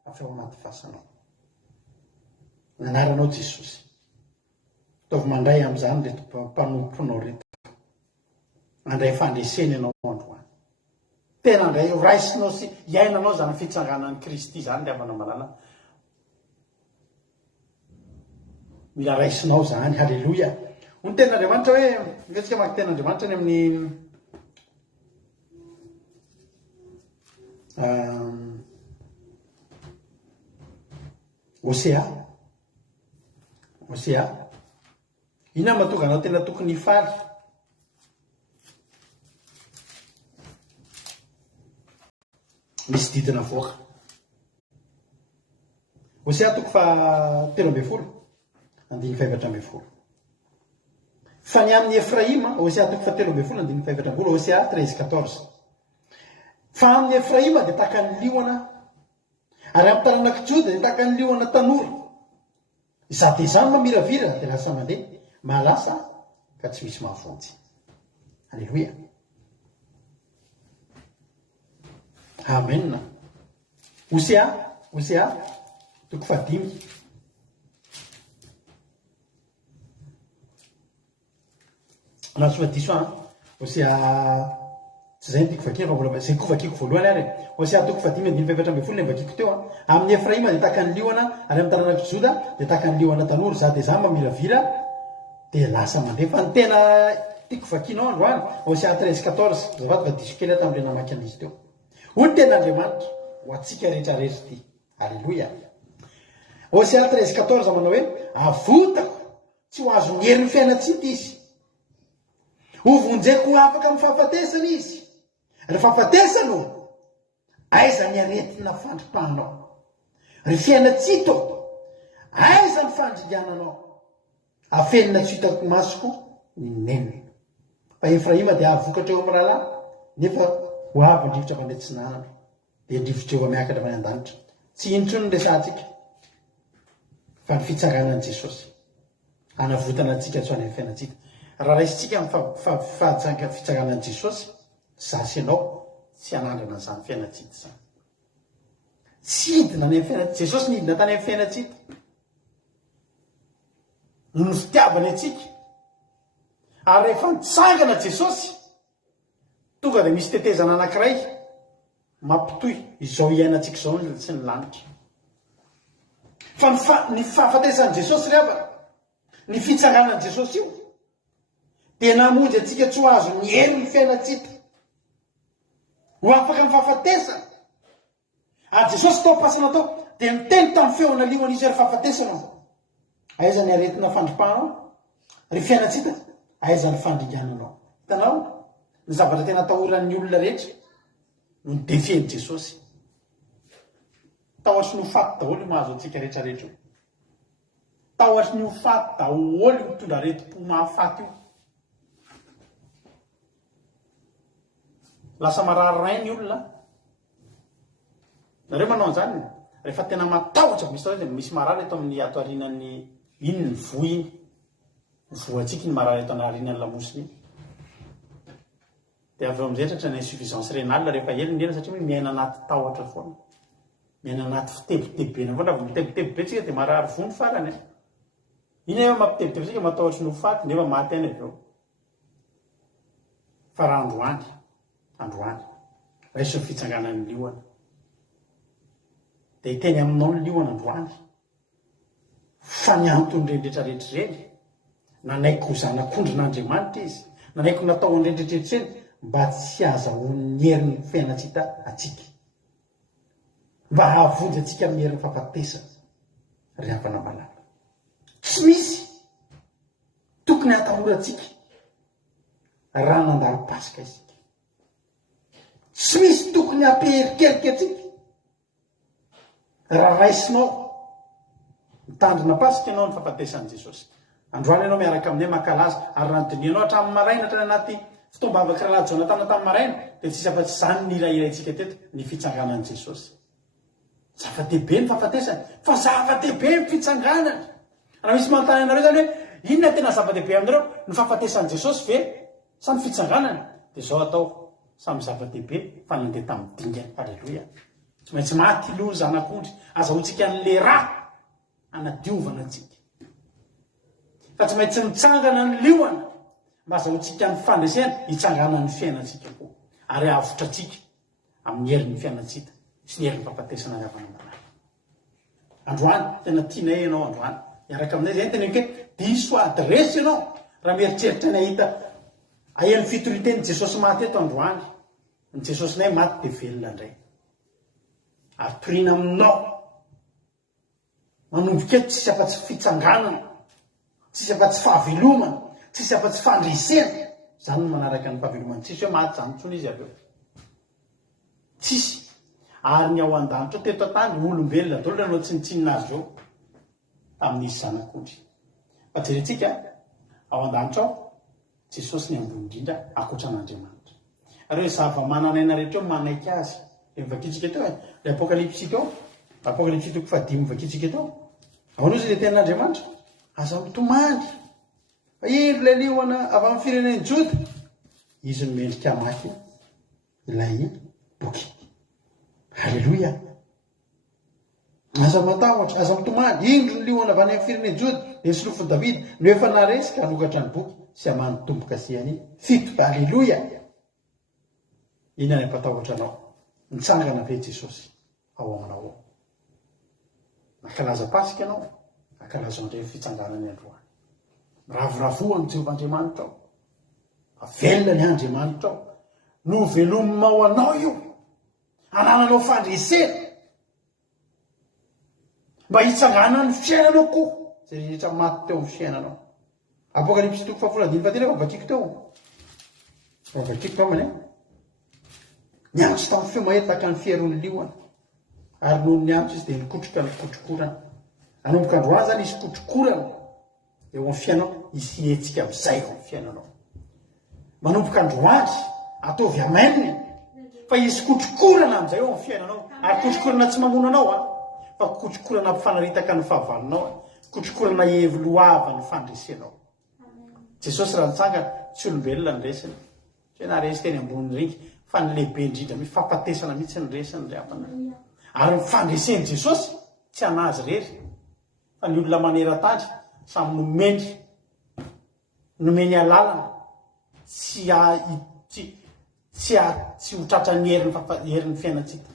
afeo anaty fasanao. Nanaranao Jesosy, taovy mandray amin'izany reto mpanomponao reto, andray fandreseny ianao androany, tena andray raisinao sy iainanao zany fitsanganan'ny Kristy zany le havana malala, mila raisinao zany. Halleloia. Ho ny ten'Andriamanitra hoe metsika maky ten'Andriamanitra ny amin'ny Osea ina mahatonga anao tena tokony hifaly. Misy didina voaka. Osea toko fa 13 andiny 7. Fa ny amin'ny Efraima, Osea toko fa 13 andiny 7, Osea 13:14. Fa amin'ny Efraima dia tahaka ny liona, ary amin'ny taranak'i Joda dia tahaka ny liona tanora. Izaho dia izany mamiravira dia lasa mandeha, malasa ka tsy misy mahavonjy. Alleluia. Amen. Osea toko fa 5. Laso fa diso Osea tsy zay tiko vakina fa mbola zay ko vakiko voalohany ary. Osea toko fa 5 andiny 7 le vakiko teo. Amin'ny Efraima dia tahaka ny liona, ary amin'ny taranak'i Joda dia tahaka ny liona tanora. Za dia za mamiravira dia lasa mandeha. Fa ny tena tiko vakinao androany Osea 13:14. Zavatra va diso kely tamin'ilay namaky an'izy teo. Ho ny ten'Andriamanitra ho antsika rehetrarehetra ty. Alleluia. Osea 13:14 manao hoe avotako tsy ho azo ngery ny fiainatsity izy, ho vonjeko ho afaka amin'ny fahafatesana izy. Ry fahafatesana aiza ny aretina fandripahanao, ry fiainatsito aiza ny fandrigananao, afenina tsy hitako masoko ny nenina. Fa Efraima dia avokatra eo amin'ny rahalahy, nefa ho avy ndrivotra mandeha tsy nahandro, dia ndrivotra eo miakatra avy an-danitra. Tsy intsony ny resantsika fa ny fitsanganan'i Jesosy hanavotana antsika tsy ho any amin'ny fiainatsika. Raha raisitsika amin'ny fitsanganan'i Jesosy, zasy ianao tsy hanandrana izany fiainatsity zany. Tsy hidina any amin'ny fiainatsity. Jesosy nidina tany amin'ny fiainatsity, no fitiavany antsika. Ary rehefa nitsangana Jesosy, tonga dia misy tetezana anankiray mampitohy izao iainantsika izao sy ny lanitra. Fa ny fahafatesan'i Jesosy rehefa ny fitsanganan'i Jesosy io dia namonjy antsika tsy ho azo ny hery ny fiainatsika, ho afaka amin'ny fahafatesana. Ary Jesosy tao am-pasana tao dia niteny tamin'ny feona liona-izy ry fahafatesana, aiza ny aretina fandripahanao, ry fiainatsika aiza ny fandrigananao. Hitanao ny zavatra tena atahoran'ny olona rehetra no ny defen'i Jesosy. Tahotra ny ho faty daholo mahazo antsika rehetrarehetra. Tahotra ny ho faty daholo mitondra aretim-po mahafaty io. Lasa marary ray ny olona. Nareo manao an'izany rehefa tena matahotra, misy marary eto amin'ny ato arinan'ny iny ny voa iny, ny voantsika ny marary eto arinan'ny lamosiny iny. Dia avy eo amin'izay tratra ny insuffisance rénale rehefa elindrena, satria miaina anaty tahotra foana, miaina anaty fitebitebena foana. Raha mitebiteby be tsika dia marary vony farany. Iny eo mampitebiteby tsika matahotra ny ho faty, nefa maty any avy eo. Fa raha androany raiso ny fitsanganan'ny liona, dia hiteny aminao ny liona androany fa ny antony rehetrarehetra ireny, nanaiko ho zanak'ondrin'Andriamanitra izy, nanaiko natao an'ireny mba tsy azahoan'ny hery ny fiainatsika atsika, mba hahavonjy antsika amin'ny herin'ny fahafatesana ry havana malala. Tsy misy tokony hatahorantsika raha nandalo pasika isika. Tsy misy tokony hampiherikerika atsika raha raisinao mitandrina pasika ianao ny fahafatesan'i Jesosy. Androany ianao miaraka aminay makalaza ary raha nodinianao hatramin'ny maraina hatra anaty fitombavaka raha Jonatana tamin'ny maraina dia tsisy afa-tsy izany ny irairaintsika teto ny fitsanganan'i Jesosy. Zava-dehibe ny fahafatesana, fa zava-dehibe ny fitsanganana. Raha misy manontany anareo zany hoe inona tena zava-dehibe aminareo, ny fahafatesan'i Jesosy ve sa ny fitsanganana? Dia zao atao samy zava-dehibe fa nandeha tamin'ny dingana. Halleloia. Tsy maintsy maty loha ny zanak'ondry, azahoantsika an'le raha anadiovana antsika. Fa tsy maintsy mitsangana ny liona mba azahoantsika ny fandresena hitsangana ny fiainantsika koa ary avotra atsika amin'ny herin'ny fiainantsika sy ny herin'ny fahafatesana ny havana manara. Androany tena tianay ianao androany miaraka aminay zay tena hoe diso adresy ianao raha mieritreritra ny ahita ahian'ny fitoriten'i Jesosy maty eto androany. Ny Jesosynay maty dia velona indray ary torina aminao manomboka eto tsisy afa-tsy fitsanganana, tsisy afa-tsy fahavelomana, tsisy afa-tsy fandresena. Zany no manaraka ny fahavelomana. Tsisy hoe maty zany tsony izy aveo. Tsisy. Ary ny ao an-danitra teto an-tany olombelona daholo ianao tsy nitsinina azy eo amin'izy zanak'ondry. Fa jerentsika ao an-danitra ao Jesosy ny ambony indrindra ankoatra an'Andriamanitra. Ary hoe zava-mananaina rehetra eo manaiky azy. Vakitsika teo le apokalipsika ao, apokalipsika 5 vakitsika teo. Ahoana izy le tenan'Andriamanitra? Aza mitomany fa indro ilay liona avy amin'ny firenen'i Joda, izy no mendrika maky ilay boky. Halleloia. Aza matahotra, aza mitomany, indro ny liona avy any amin'ny firenen'i Joda, Esy lofo Davida no efa naresika hanokatra ny boky sy hamany tomboka siany fito. Halleloia. Inona ny ampatahotra anao? Mitsangana be Jesosy ao aminao ao. Nakalaza pasika ianao, nakalaza indray fitsanganany androany. Ravoravoany Jehovahandriamanitra ao, avelona ny Andriamanitra ao, no velomao anao io, anananao fandresena mba hitsangana ny fiainanao koa zay rehetra maty teo amin'ny fiainanao. Apokalipsy 5:15 vakiko teo. Vakiko teo mane. Niantsy tamin'ny feo mahitaka ny fieron'ny liona ary noho ny antso izy dia nikotroka ny kotrokorana. Nanomboka androany zany izy kotrokorana eo amin'ny fiainao, izy hetsika amin'izay eo amin'ny fiainanao. Manomboka androany ataovy amainina fa izy kotrokorana amin'izay eo amin'ny fiainanao. Ary kotrokorana tsy mamono anao fa kotrokorana mifanaritaka ny fahavalonao, kotrokorana evoloava ny fandresenao. Jesosy raha nitsangana tsy olombelona ny resiny, tsy na resy teny ambony ringy fa ny lehibe indrindra mifampatesana mihitsy ny resiny ry havana. Ary nyfandresen'i Jesosy tsy anazy rery fa ny olona maneran-tany samy nomeny alalana tsy ho tratra ny herin'ny fiainantsika,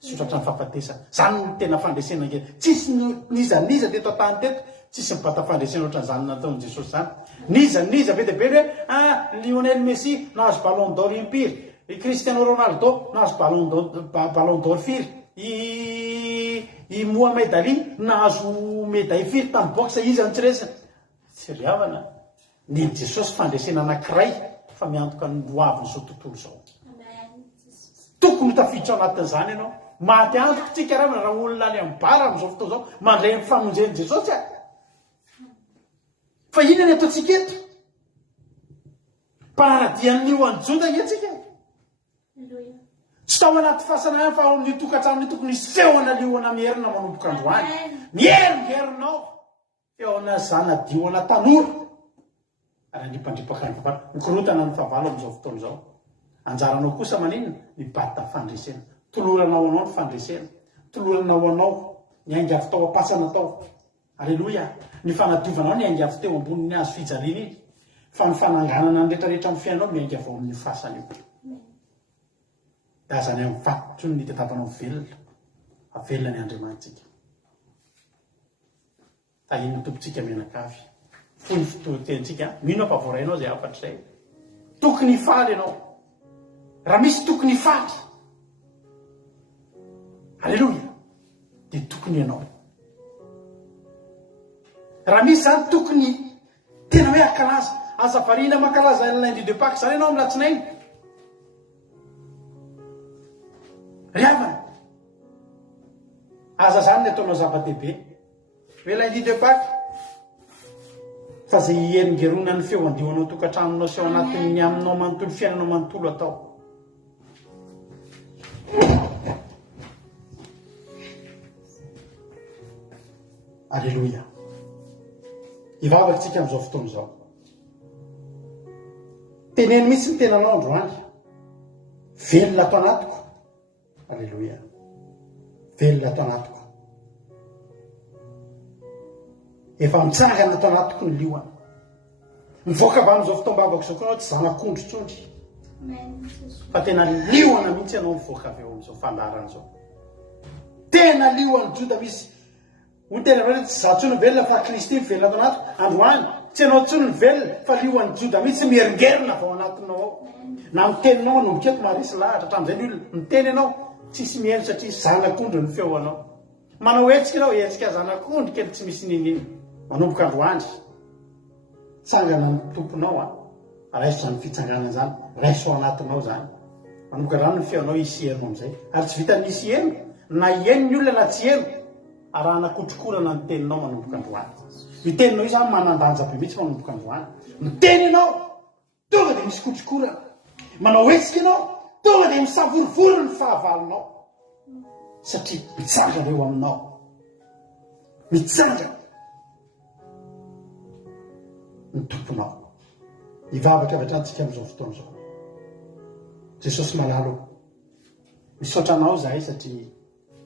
tsy ho tratra ny fahafatesana. Zany no tena fandresena ngely. Tsisy nizaniza teto an-tany teto, tsisy mibata fandresena ohatran'ny zany nataon'i Jesosy zany. Niza be dia be hoe Lionel Messi nahazo ballon d'or impiry, Cristiano Ronaldo nahazo ballon d'or firy, i Mohamed Ali nahazo médaille firy tamin'ny boxe, izy any tsy resina. Tsy ry havana. Ny Jesosy fandresena anankiray fa miantoka ny loaviny zao tontolo zao. Tokony tafiditra anatin'izany ianao. Maty antoko tsika raha olona any amin'ny bara amin'izao fotoana zao mandray ny famonjen'i Jesosy fa inona ny ataontsika eto? Mpanaradian'ny liona Joda etsika. Tsy tao anaty fahasanana fa ao amin'ny tokantrano tokony isehona liona mierina manomboka androany. Mierinao feona zanadioana tanora ary nipandripaka ny fahavalo, mikorotana ny fahavalo amin'izao fotoana izao. Anjaranao kosa maninona? Mibata fandresena. Toloranao anao ny fandresena, toloranao anao ny ainga avy tao ampasana tao. Alleloia. Ny fanadiovanao ny ainga avy teo ambonin'ny hazo fijaliana iny, fa ny fananganana ny rehetrarehetra amin'ny fiainanao miainga avy ao amin'ny fasana io. Da zany amin'ny fatotry ny tatapanao velona, avelona ny Andriamanitsika. Tahiny tompontsika menakavy. Fony fototentsika, mino ampavorainao zay afatra izay. Tokony hifaly ianao. Raha misy tokony hifaly, alleloia, dia tokony ianao raha misy zany tokony tena hoe akalaza azavarina mankalaza lundi de Pâques zany ianao amin'ny latsinainy ry havana aza zany ny ataonao zava-dehibe hoe lundi de Pâques fa zay heringerona ny feo andioanao tokantranonao sy ao anatin'ny aminao manontolo fiainanao manontolo atao alleloia ivavatsika amin'izao fotoana izao teneny misy ny tenanao androany velona ato anatiko alleloia velona ato anatiko efa mitsangana ato anatiko ny liona mivoaka avy amin'izao fotoam-bavako izao koa anao tsy zanak'ondry tsondry fa tena liona mihitsy ianao mivoaka avy eo amin'izao fandarana izao tena liona Joda misy ny tena hoe tsy za tsony velona fa Kristy velona ato anatiko androany tsy ianao tsony ny velona fa liona Joda mihitsy mieringerina avy ao anatinao ao na miteninao manomboka eto maharesy lahatra hatramin'izay ny olona miteny ianao tsisy mihaino satria zanak'ondry ny feo anao manao hetsika ianao hetsika zanak'ondry kely tsy misy nininy manomboka androany tsangana ny tomponao raiso zany fitsanganan zany raiso ao anatinao zany manomboka rano ny feonao isy heno amin'izay ary tsy vita nisy heno na heno ny olona na tsy heno arahana kotrokorana ny teninao manomboka androany miteninao io zany manandanja be mihitsy manomboka androany miteny ianao tonga dia misy kotrokorana manao hetsika ianao tonga dia misavorivory ny fahavalonao satria mitsangana eo aminao mitsangana ny tomponao hivavaka avy atrantsika amin'izao fotoana izao Jesosy malalo misaotranao zahay satria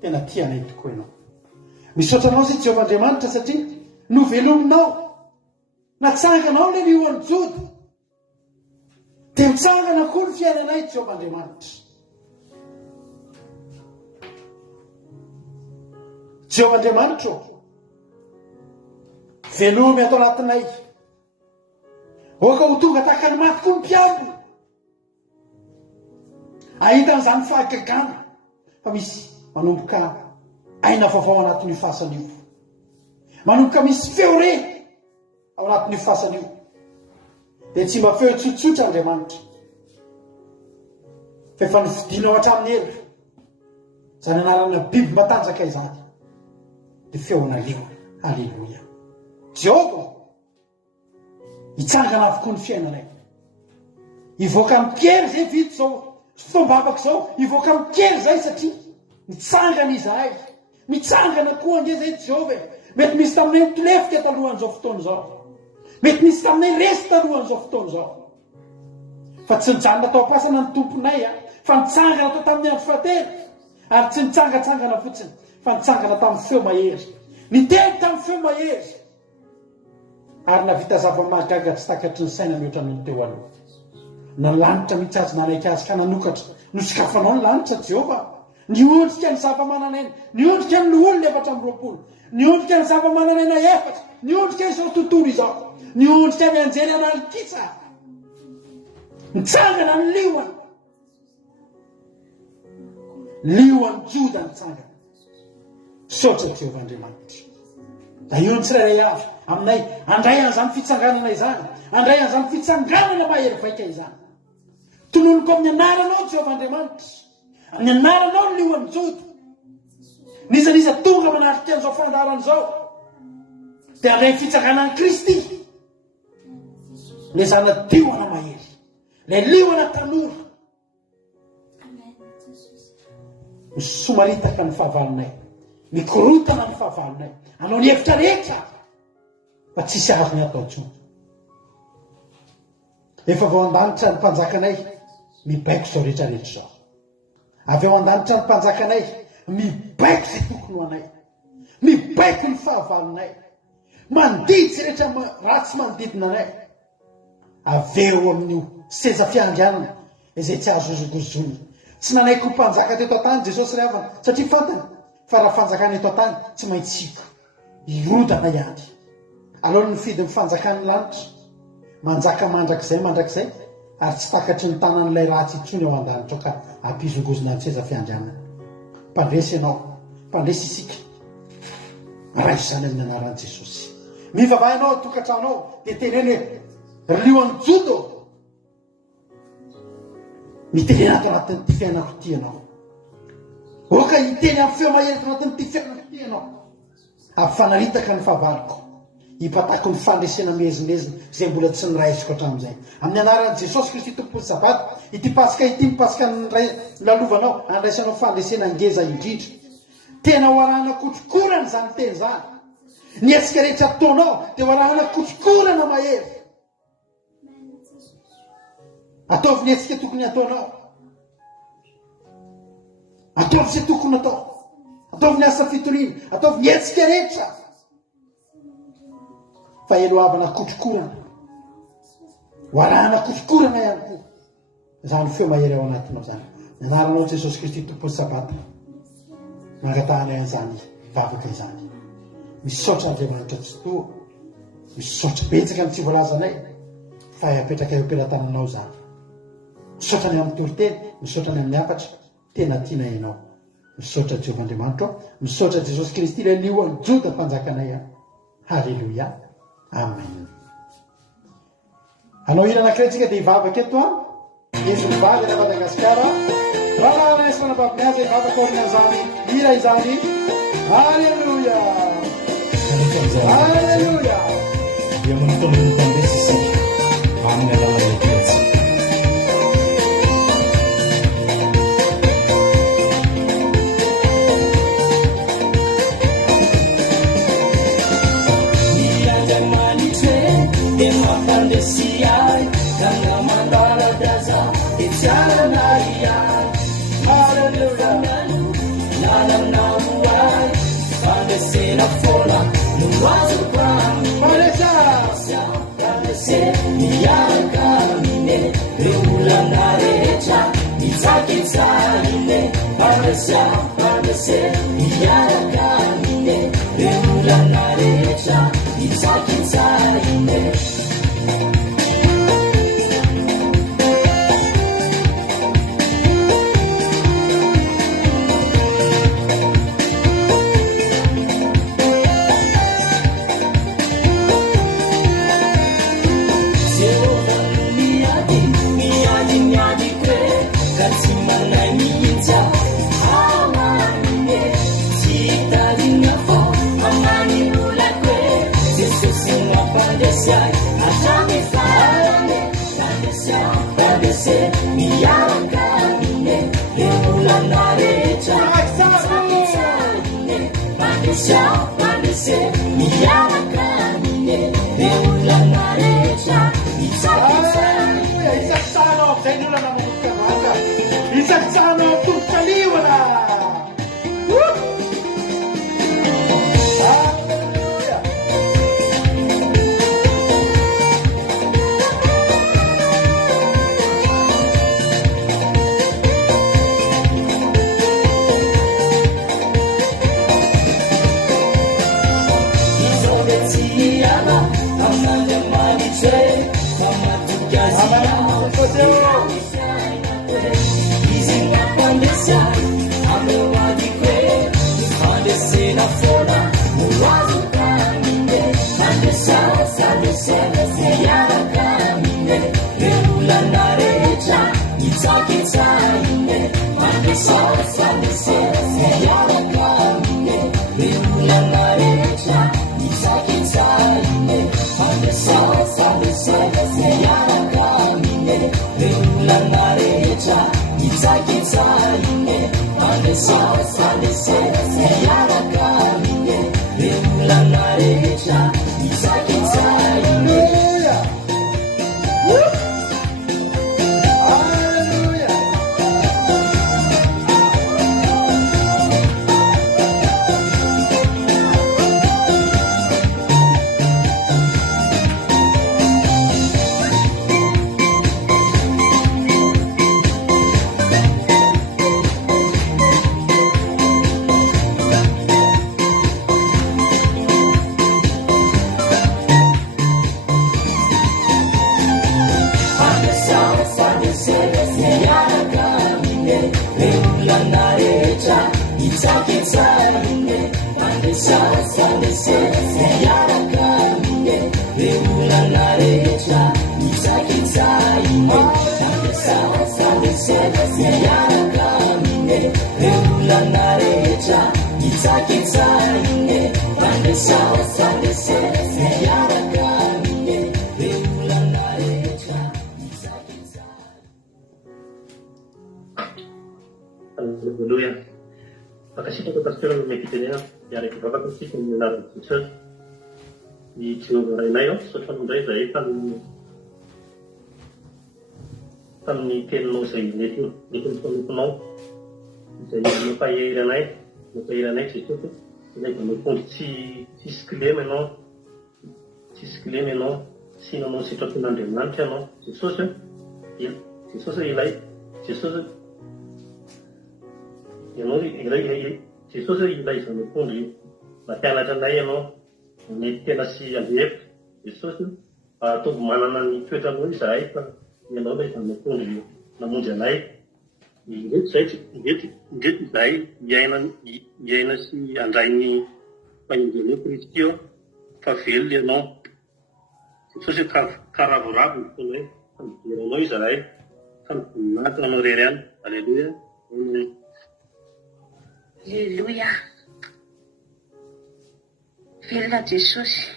tena tianay tokoa ianao misaotranao zay Jehovahandriamanitra satria novelominao natsanganao le liona Joda dia mitsangana koa ny fiainanay Jehovahandriamanitra Jehovahandriamanitra velomy ato anatinay oka ho tonga tahaka ny maty koa ny mpiambo ahitan'izany fahagagana fa misy manomboka aina vaovao anatin'io fahasanio manomboka misy feo re ao anatin'io fahasanio dia tsy mba feo tsotsotra Andriamanitra fa efa nividinao hatramin'ny elo zany anarana biby matanjaka izany dia feona liona alleloia Jehova hitsangana avokoa ny fiainanay hivoaka mikery zay vito zao fotoam-bavaka zao hivoaka mikery zay satria mitsangana izahay mitsangana koa nge zay Jehova mety misy taminay tolefika talohan'izao fotoana izao mety misy taminay resy talohan'izao fotoana izao fa tsy nijanona tao am-pasana ny tomponay fa nitsangana tao tamin'ny andro fahatelo ary tsy nitsangatsangana fotsiny fa nitsangana tamin'ny feo mahery niteny tamin'ny feo mahery ary navita zava-mahagaga tsy takatry ny saina mihoatra ny teo aloha na lanitra mihitsy azy nanaiky azy ka nanokatra nosikafanao ny lanitra Jehova niondrika ny zava-mananaina niondrika ny olona 420 niondrika ny zava-mananaina efatra niondrika izao tontolo izao niondrika ny anjely analikitsa nitsangana ny liona Joda nitsangana saotra Jehovahandriamanitra da io ny tsirairay avy aminay andray an'izany fitsanganana izany andray an'izany fitsanganana mahery vaika izany tononoko amin'ny anaranao Jehovahandriamanitra ny anaranao ny liona Joda nisaniza tonga manarika an'izao fandarana izao dia andray fitsanganan'i Kristy le zanadioana mahery le liona tanora misomaritaka ny fahavalonay mikorotana ny fahavalonay anao ny hevitra rehetra fa tsisy azony atao tsony efa vao an-danitra ny mpanjakanay mibaiko zao rehetrarehetra zao avy eo an-danitra ny mpanjakanay mibaiko zay tokony ho anay mibaiko ny fahavalonay mandidy tsy rehetra ratsy manodidina anay avy eo amin'io seza fianganana izay tsy azo zogozony tsy nanaiko mpanjaka teto an-tany Jesosy ry havana satria fantany fa raha fanjakana eto an-tany tsy maintsiko irodana ihany aloha ny fidy ny fanjakany lanitra manjaka mandrakizay ary tsy takatry ny tanan'ilay ratsy itsony ao an-danitra ka ampizogozona ny seza fianganana mpandresy ianao, mpandresy isika raha izany amin'ny anaran'i Jesosy. Mivavahanao tokantranao dia teneny hoe rioan'ny jodo mitenenako anatin'ity fiainako ity ianao. Oka hiteny amin'ny feo mahery anatin'ity fiainako ity ianao. Ampifanaritaka ny fahavaloko, hipatako ny fandresena mezinezina izay mbola tsy niraisiko hatramin'izay. Amin'ny anaran'i Jesosy Kristy tompony sabata, ity pasika ity mipasika lalovanao, andraisanao fandresena ngeza indrindra. Tena hoarahana kotrokorana zany teny zany. Ny hetsika rehetra ataonao dia hoarahana kotrokorana mahery. Ataovy ny hetsika tokony ataonao. Ataovy izay tokony atao. Ataovy ny asa fitoniana. Ataovy ny hetsika rehetra. Fa elohavana kotrokorana. Hoarahana kotrokorana ihany koa. Zany feo mahery ao anatinao zany. Anaranao Jesosy Kristy tompony sabata. Mangatahana izany vavaka izany. Misaotra Andriamanitra tsy toa. Misaotra betsaka ny tsy voalazanay. Fa apetraka eo am-pelatananao zany. Misaotra ny amin'ny toriteny, misaotra ny amin'ny hafatra, tena tiana ianao. Misaotra Jehovah Andriamanitra, misaotra Jesosy Kristy ilay lioan'ny joda mpanjakanay. Halleluia. Amen. Anao hira anankiray dia hivavaka eto a. Yesu mivavy na Madagasikara. Raha resy manabavy azy hivavaka orinan'izany hira izany. Halleluia. Halleluia. Dia menonton mpandresy isika amin'ny alalan'ilay pejy. Dia mampandresy ahy ka namandala-daza itiarana iay. Halleluia. Lalana hoay fandresena fola no azoko aminy. Fandresy miaraka amine reo olana rehetra mitsakitsarine. Fandresy miaraka amine reo olana rehetra mitsakitsarine. Hallelujah. Makasipag ko pastor ng may kitiniya. Yari ko baka kung sikin nila ng teacher. Di chinugaray na yun. So, tanong dahil tan ni ken mo sa init. Di kung tunong. Sa iyo pa iranay. Iranay si tuto. Sila kung kung si skileme no. Si skileme no. Sino mo si tuto ng demante no. Si sosa. Si sosa ilay. Si sosa. Yang ini sesuatu yang lain sama pun ni, macam macam lain no, ni kena si adik, sesuatu, tu mana ni kita mesti saya kan, yang lain sama pun ni, namun jangan, ini saya lain, jangan si andai ni, panjangnya Kristio, kafir dia no, sesuatu karaborab pun ni, yang lain saya, kan mana tu orang, haleluya. Aleluia. Velona Jesosy.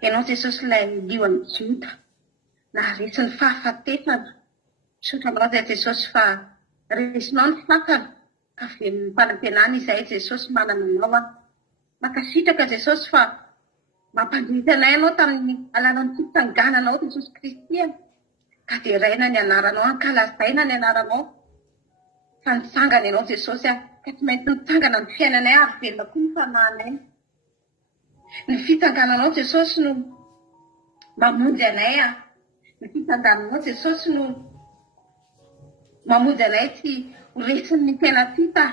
Ianao Jesosy ilay lio amin'ny Jota. Naharesy ny fahafatesana. Sotra anao zay Jesosy fa resinao ny fatana. Ka velon'ny mpanam-pianana izay Jesosy manana anao. Makasitraka Jesosy fa mampandritra anay anao tamin'ny alalany fitsangananao Jesosy Kristy. Ka deraina ny anaranao, ankalazaina ny anaranao. Fa nitsangana ianao Jesosy ka tsy maintsy nitsangana ny fiainanay ary velona koa ny fanahinay. Ny fitsangananao Jesosy no mamonjy anay ny fitsangananao Jesosy no mamonjy anay tsy ho resiny ny tena tita.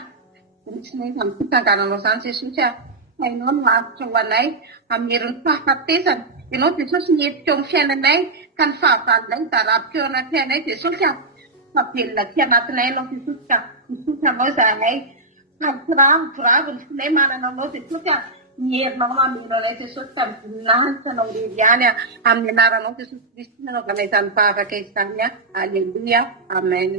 Tsy maintsy amin'ny fitsangananao izany Jesosy hainao no antitra ho anay amin'ny herin'ny fahafatesana. Ianao Jesosy nietika eo amin'ny fiainanay ka ny fahavalonay darabika eo anaty anay Jesosy fa velona ty anatinay anao Jesosy ka misotro anao zahay. Kiravo ny finay manana anao Jesosy ny herinao mameno anay Jesosy ka mivoninahitra anao rery ihany amin'ny anaranao Jesosy Kristy nanaovana izany vavaka izany. Aleluia. Amen.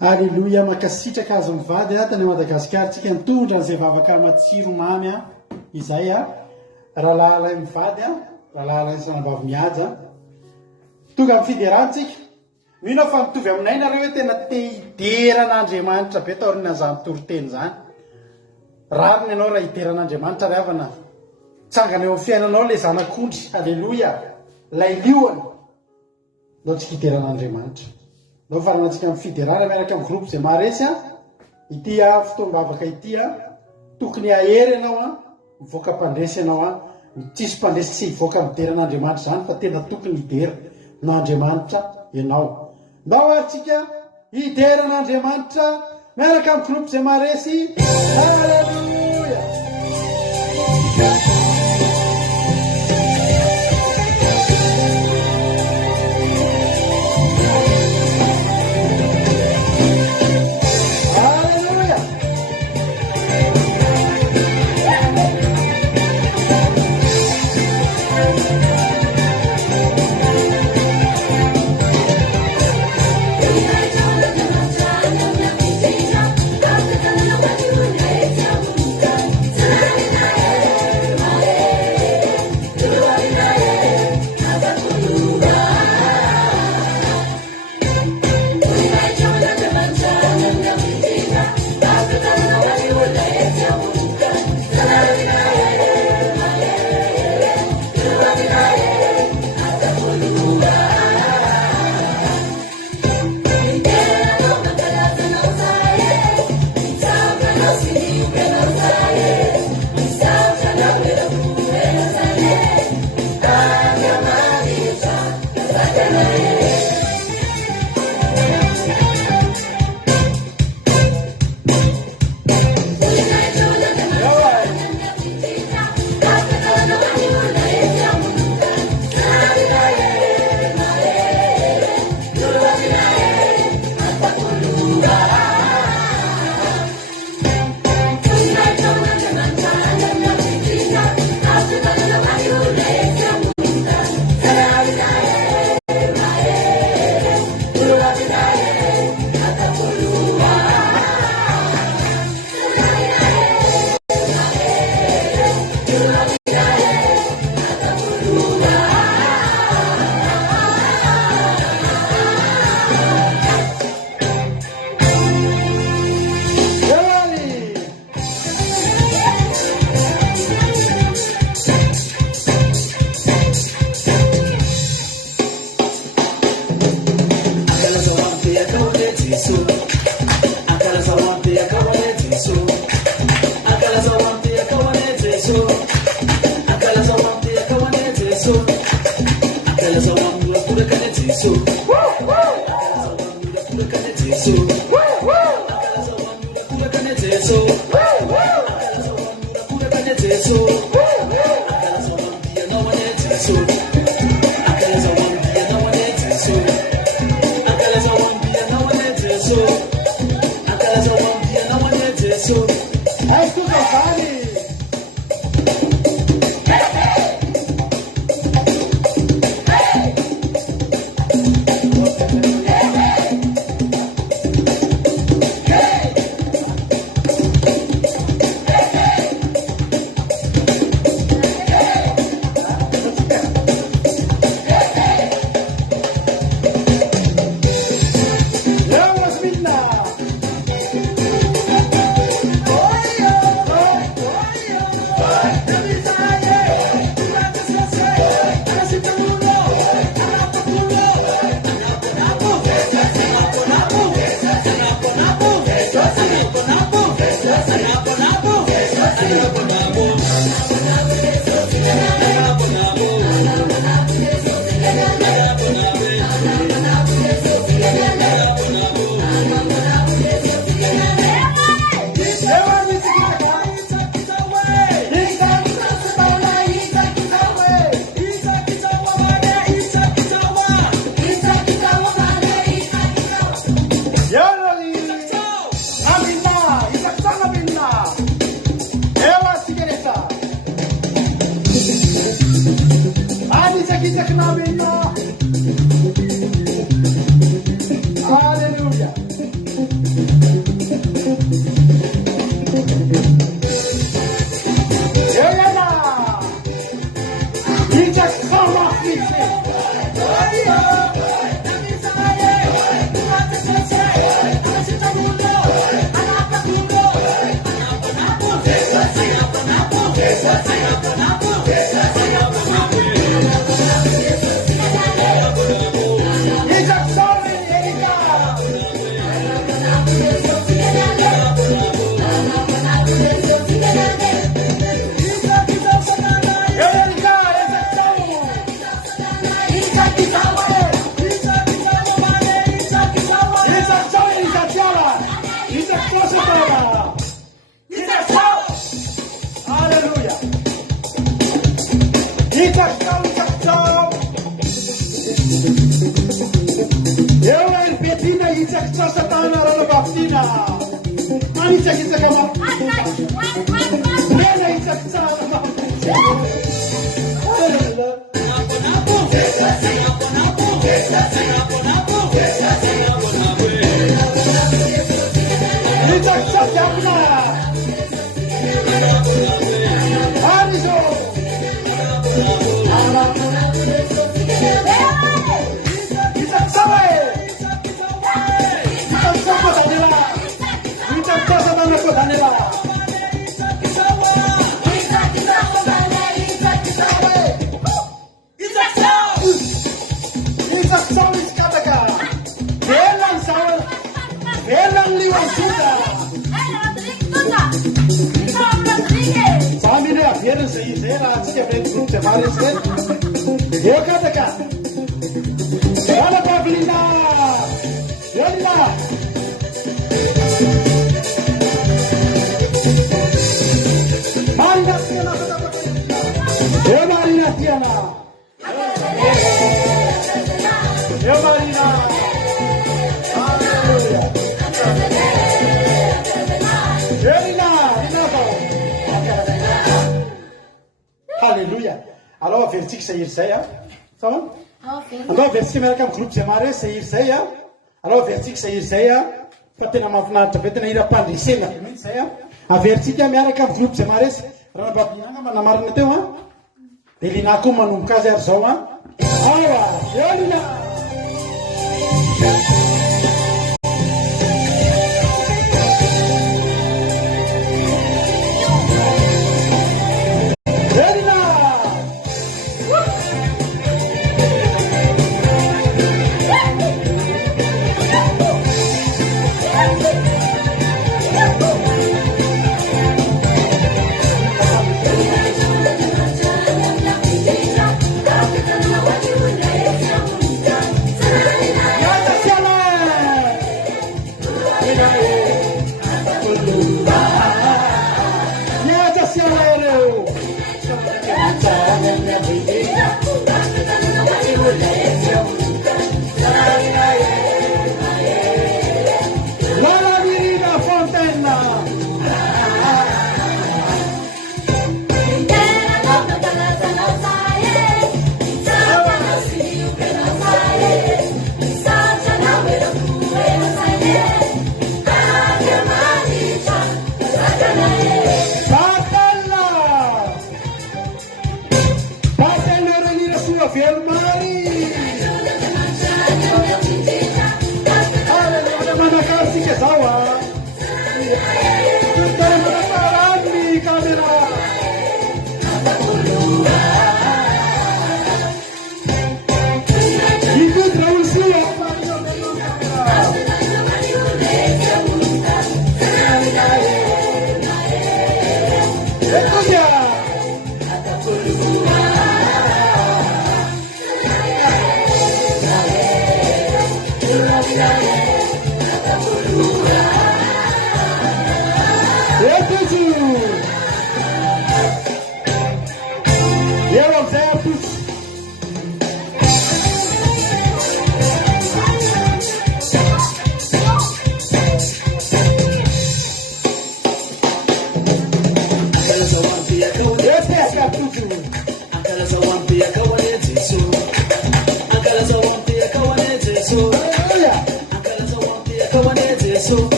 Aleluia, makasitraka azo mivady tany Madagasikara tsika nitondra an'izay vavaka matsiro mamy izay rahalala mivady rahalala sanambavy mihaja tonga amin'ny fiderantsika. Mino fa mitovy aminay nareo hoe tena te hideran'Andriamanitra be taorina zany toroteny zany. Rariny ianao raha hideran'Andriamanitra ry havana. Tsangana eo amin'ny fiainanao ilay zanak'ondry. Aleluia. Lay lioany. Nao tsy hideran'Andriamanitra. Nao faranantsika amin'ny fiderana miaraka amin'ny groupe izay maharesy ity fotoam-bavaka ity tokony ahery ianao mivoaka mpandresy ianao tsisy mpandresy tsy hivoaka mideran'Andriamanitra zany fa tena tokony hidera no Andriamanitra ianao. Mbao atsika hideran'Andriamanitra miaraka amin'ny groupe izay maharesy. Haleluia. Tena mahafinaritra be tena hira-pandresena mihitsy zay averitsika miaraka amin'ny groupe zay maharesy raha babianga manamarina teo dia lina koa manomboka azy ary zao awa elina Tiana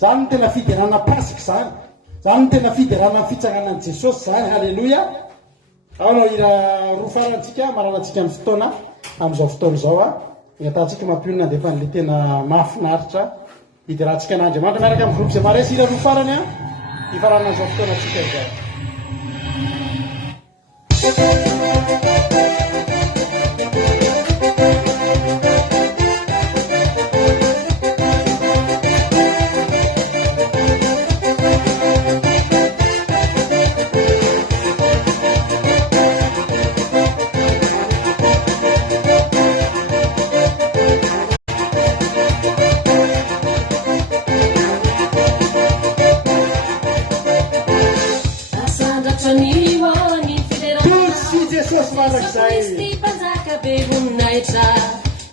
Zany ny tena fiderana pasika zany. Zany ny tena fiderana fitsarana Jesosy zany. Halleluja. Ao no ira roa farantsika maranantsika amin'ny fotoana amin'izao fotoana izao a. Ataontsika mampionana dia efa le tena mahafinaritra hiderantsika an'Andriamanitra miaraka amin'ny groupe izay maresy ira roa farany a hifarana an'izao fotoana antsika izao.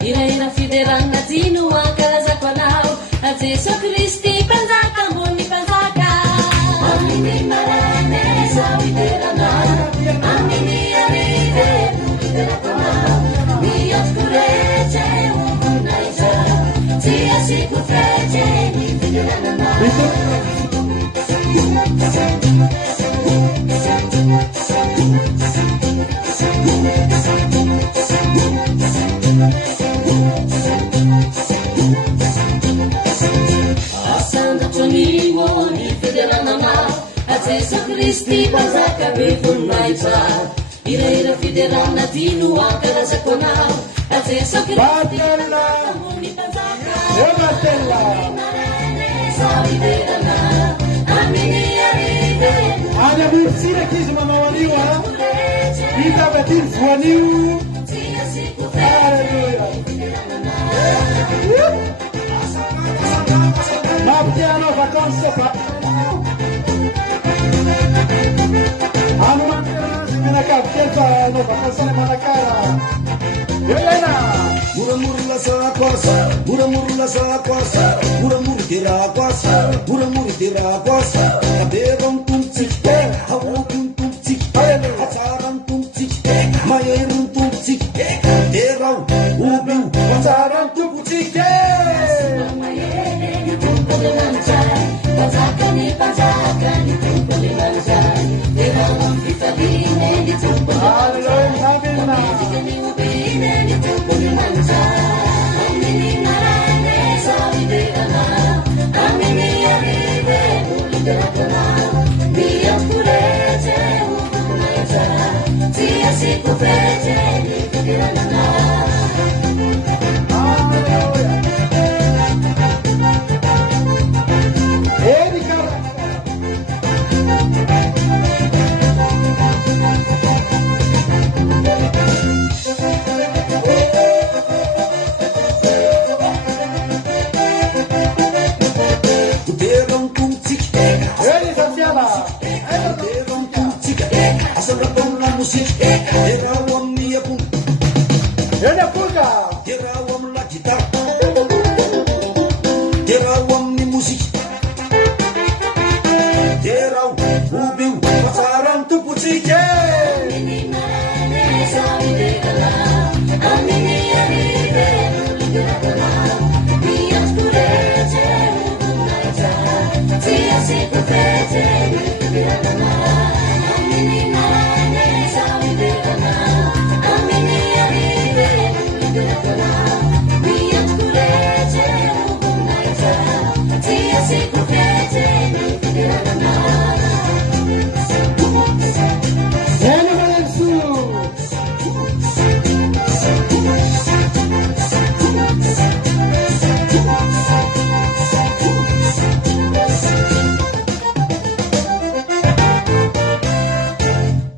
Iraina fiderana dino ankalazako anao a Jesu Kristi mpanjaka ambony mpanjaka. Aminy marane zao hiderana, aminy arive no hiderako anao. Miatoko rehetra ombona izao, tsy asiko fehitra ny fiderana anao. Jesu Kristi mpanjaka be voninahitra, iraira fiderana dino ankalazako anao a Jesu Kristi ambony mpanjaka. Zao hiderana, aminy arive any amorontsiraka izy manao anio a hitavy aty ny voanio. tsy asiko fehitra ny fiderana anao. Naptiano vacanze fa. Minakapketa no vacanze manakara. Yelena. Mura sa kosa, mura sa kosa, mura tira kosa, mura tira kosa. Kabebang tumtik, hawukum tumtik, hasaran tumtik, mayerun tumtik, terau, ubin, hasaran tumtik.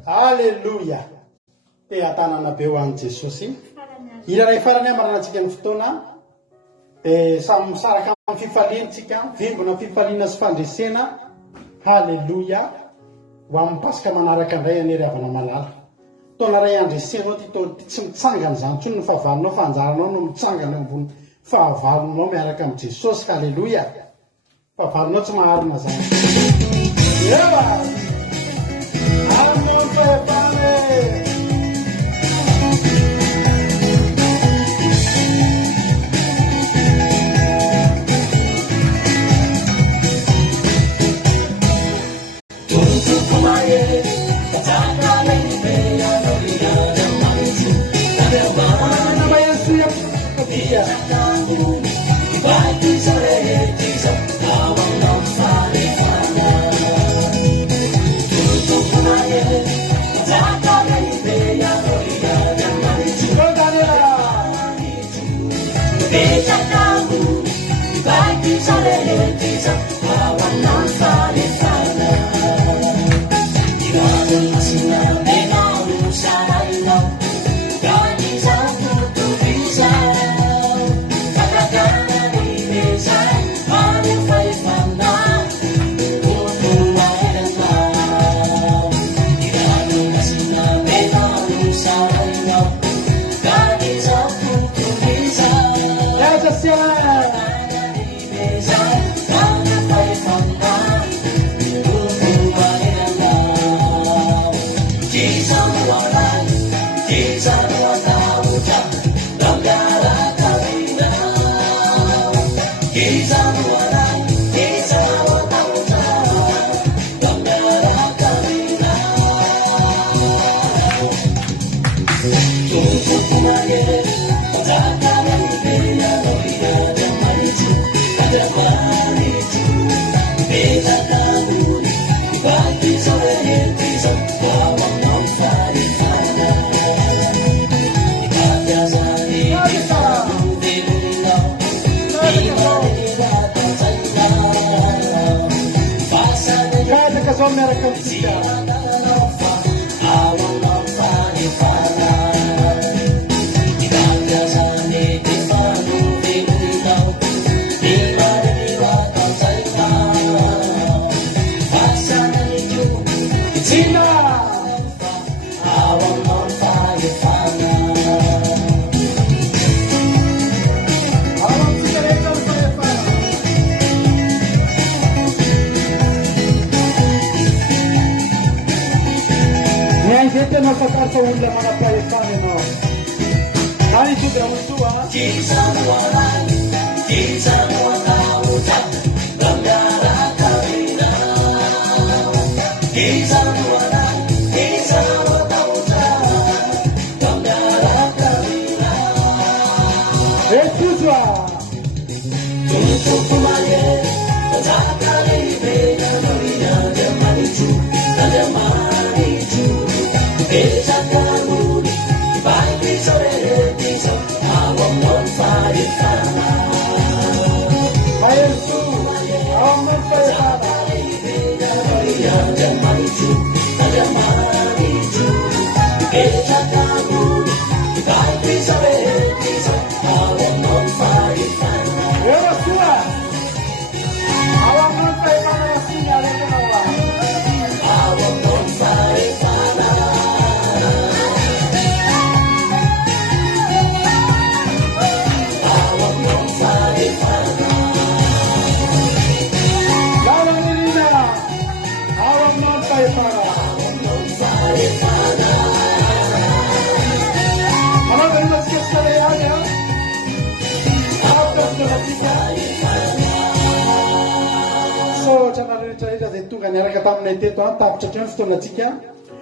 Alleluia. Te atanana be ho an'i Jesosy. Ilaray farany amaranantsika ny fotoana. Samy misaraka amin'ny fifaliantsika, vimbona fifaliana sy fandresena. Halleluia. Ho amin'ny pasika manaraka indray anery avana malala. Taona ray andresenao ty tsy mitsangana zany tsony ny fahavalonao fanjaranao no mitsangana ambony fahavalonao miaraka amin'ny Jesosy. Halleluia. Fahavalonao tsy maharina zany. Eva! Anon fefane! fa olona manam-pahefana ianao. Any itody raha soa ekuzwa tonga niaraka taminay teto a tapitra hatrany fotoanatsika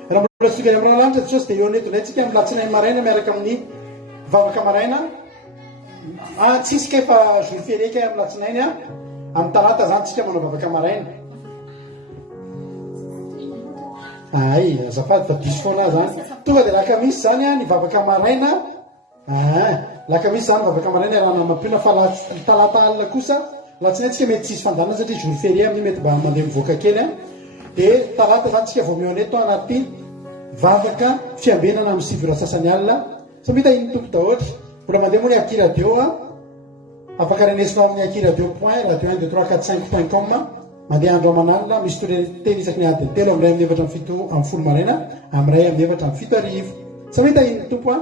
raha mbola soka ny amrona lanitra jesosy dia eo netona atsika milatsinainy maraina miaraka amin'ny vavaka maraina tsisika efa jour ferieka amin'ny latsinainy a amin'ny talata zany tsika manao vavaka maraina ay azafady fa diso foana zany tonga dia lakamisy zany a ny vavaka maraina lakamisy zany vavaka maraina rahana mampiona fa talata alina kosa latsinainy tsika mety tsisy fandanana satria jour ferie amin'ny mety mba mandeha mivoaka kely a dia talata zany tsika vao mioneto anaty vavaka fiambenana amin'ny sivora sasany alina sa mita iny tompo dahoatra mbola mandeha moa ny aki radio a afaka renesina amin'ny aki radio point radio 1 2 3 4 5 .com mandeha andro amanalina misy toronteny isaky ny adiny telo amiray amin'ny efatra amin'ny fito amin'ny folo maraina amiray amin'ny efatra amin'ny fito arivo sa mita iny tompo a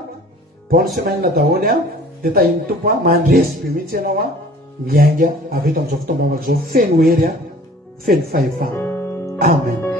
bonne semaine daholy a dia ta iny tompo a mandresy be mihitsy ianao a miainga avy eto amin'izao fotoam-bavaka zao feno hery a feno fahefana amen